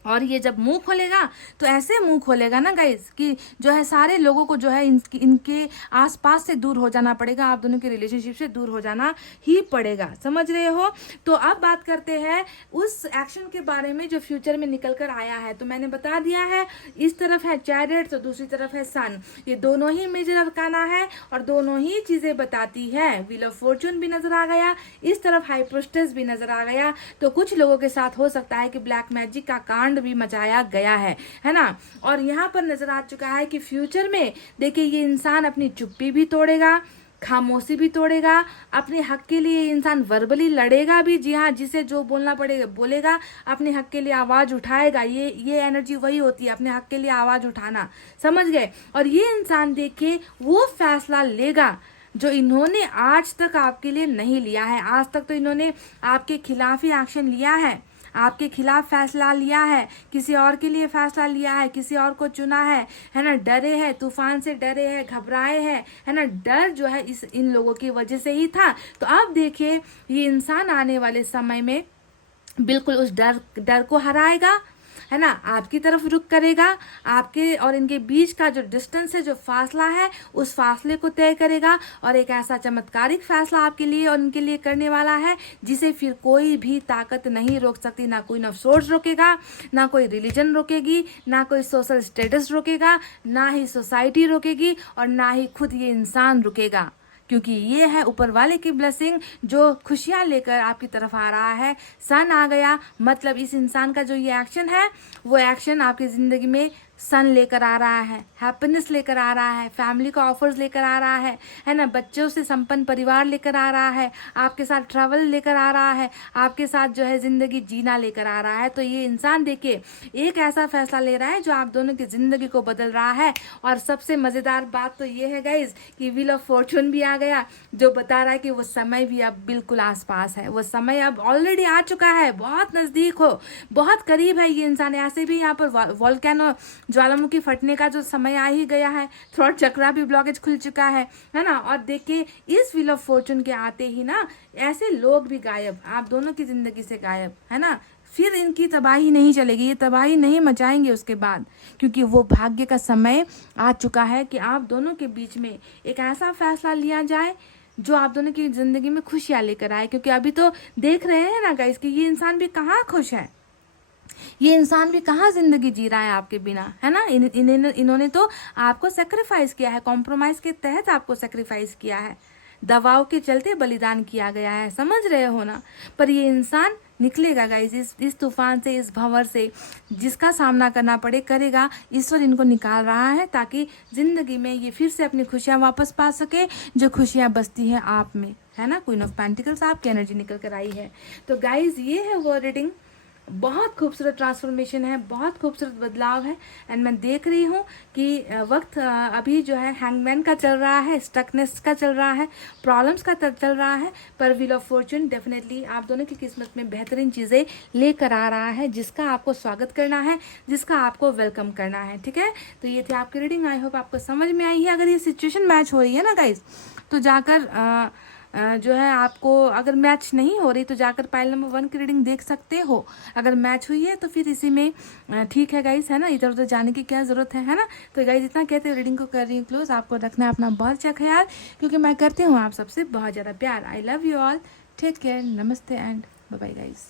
और ये जब मुंह खोलेगा तो ऐसे मुंह खोलेगा ना गाइस कि जो है सारे लोगों को जो है इनके आसपास से दूर हो जाना पड़ेगा। आप दोनों के रिलेशनशिप से दूर हो जाना ही पड़ेगा। समझ रहे हो? तो अब बात करते हैं उस एक्शन के बारे में जो फ्यूचर में निकल कर आया है। तो मैंने बता दिया है, इस तरफ है चैरियट तो दूसरी तरफ है सन। ये दोनों ही मेजर अरकाना है और दोनों ही चीजें बताती है। व्हील ऑफ फॉर्चून भी नजर आ गया, इस तरफ हाई प्रीस्टेस भी नजर आ गया। तो कुछ लोगों के साथ हो सकता है कि ब्लैक मैजिक का कांड भी मचाया गया है ना। और यहाँ पर नजर आ चुका है कि फ्यूचर में देखिए ये इंसान अपनी चुप्पी भी तोड़ेगा, खामोशी भी तोड़ेगा, अपने हक के लिए इंसान वर्बली लड़ेगा भी। जी हाँ, जिसे जो बोलना पड़ेगा बोलेगा, अपने हक के लिए आवाज उठाएगा। ये एनर्जी वही होती है, अपने हक के लिए आवाज उठाना। समझ गए? और ये इंसान देखिए वो फैसला लेगा जो इन्होंने आज तक आपके लिए नहीं लिया है। आज तक तो इन्होंने आपके खिलाफ ही एक्शन लिया है, आपके खिलाफ फैसला लिया है, किसी और के लिए फैसला लिया है, किसी और को चुना है ना। डरे हैं, तूफान से डरे हैं, घबराए हैं, है ना। डर जो है इन लोगों की वजह से ही था। तो अब देखिए ये इंसान आने वाले समय में बिल्कुल उस डर को हराएगा, है ना, आपकी तरफ रुख करेगा। आपके और इनके बीच का जो डिस्टेंस है, जो फासला है, उस फासले को तय करेगा और एक ऐसा चमत्कारिक फैसला आपके लिए और इनके लिए करने वाला है जिसे फिर कोई भी ताकत नहीं रोक सकती। ना कोई सोर्स रोकेगा, ना कोई रिलीजन रोकेगी, ना कोई सोशल स्टेटस रोकेगा, ना ही सोसाइटी रोकेगी और ना ही खुद ये इंसान रुकेगा, क्योंकि ये है ऊपर वाले की ब्लेसिंग जो खुशियाँ लेकर आपकी तरफ आ रहा है। सन आ गया मतलब इस इंसान का जो ये एक्शन है, वो एक्शन आपकी ज़िंदगी में सन लेकर आ रहा है, हैप्पीनेस लेकर आ रहा है, फैमिली का ऑफर्स लेकर आ रहा है ना, बच्चों से संपन्न परिवार लेकर आ रहा है, आपके साथ ट्रैवल लेकर आ रहा है, आपके साथ जो है ज़िंदगी जीना लेकर आ रहा है। तो ये इंसान देखिए एक ऐसा फैसला ले रहा है जो आप दोनों की ज़िंदगी को बदल रहा है। और सबसे मज़ेदार बात तो ये है गाइज कि व्हील ऑफ फॉर्चून भी आ गया, जो बता रहा है कि वो समय भी अब बिल्कुल आसपास है। वो समय अब ऑलरेडी आ चुका है, बहुत नज़दीक हो, बहुत करीब है। ये इंसान ऐसे भी यहाँ पर ज्वालामुखी फटने का जो समय आ ही गया है, थ्रोट चक्रा भी ब्लॉकेज खुल चुका है ना। और देखिए इस व्हील ऑफ फॉर्चून के आते ही ना ऐसे लोग भी गायब, आप दोनों की जिंदगी से गायब, है ना। फिर इनकी तबाही नहीं चलेगी, ये तबाही नहीं मचाएंगे उसके बाद, क्योंकि वो भाग्य का समय आ चुका है कि आप दोनों के बीच में एक ऐसा फैसला लिया जाए जो आप दोनों की जिंदगी में खुशियां लेकर आए। क्योंकि अभी तो देख रहे हैं ना गाइस कि ये इंसान भी कहाँ खुश है, ये इंसान भी कहाँ जिंदगी जी रहा है आपके बिना, है ना। इन्होंने तो आपको सेक्रीफाइस किया है, कॉम्प्रोमाइज के तहत आपको सेक्रीफाइस किया है, दवाओं के चलते बलिदान किया गया है, समझ रहे हो ना। पर ये इंसान निकलेगा गाइस इस तूफान से, इस भंवर से, जिसका सामना करना पड़े करेगा। ईश्वर इनको निकाल रहा है ताकि जिंदगी में ये फिर से अपनी खुशियां वापस पा सके, जो खुशियां बसती हैं आप में, है ना। क्वीन ऑफ पेंटिकल्स आपकी एनर्जी निकल कर आई है। तो गाइज ये है वो रीडिंग, बहुत खूबसूरत ट्रांसफॉर्मेशन है, बहुत खूबसूरत बदलाव है। एंड मैं देख रही हूँ कि वक्त अभी जो है हैंगमैन का चल रहा है, स्टकनेस का चल रहा है, प्रॉब्लम्स का चल रहा है, पर व्हील ऑफ फॉर्चून डेफिनेटली आप दोनों की किस्मत में बेहतरीन चीज़ें लेकर आ रहा है, जिसका आपको स्वागत करना है, जिसका आपको वेलकम करना है। ठीक है, तो ये थी आपकी रीडिंग। आई होप आपको समझ में आई है। अगर ये सिचुएशन मैच हो रही है ना गाइज, तो जाकर जो है आपको, अगर मैच नहीं हो रही तो जाकर पाइल नंबर 1 की रीडिंग देख सकते हो। अगर मैच हुई है तो फिर इसी में ठीक है गाइस, है ना, इधर उधर जाने की क्या ज़रूरत है ना। तो गाइस इतना कहते हुए रीडिंग को कर रही हूँ क्लोज। आपको रखना है अपना बहुत अच्छा ख्याल, क्योंकि मैं करती हूँ आप सबसे बहुत ज़्यादा प्यार। I love you all, take care, नमस्ते एंड बाय बाय गाइस।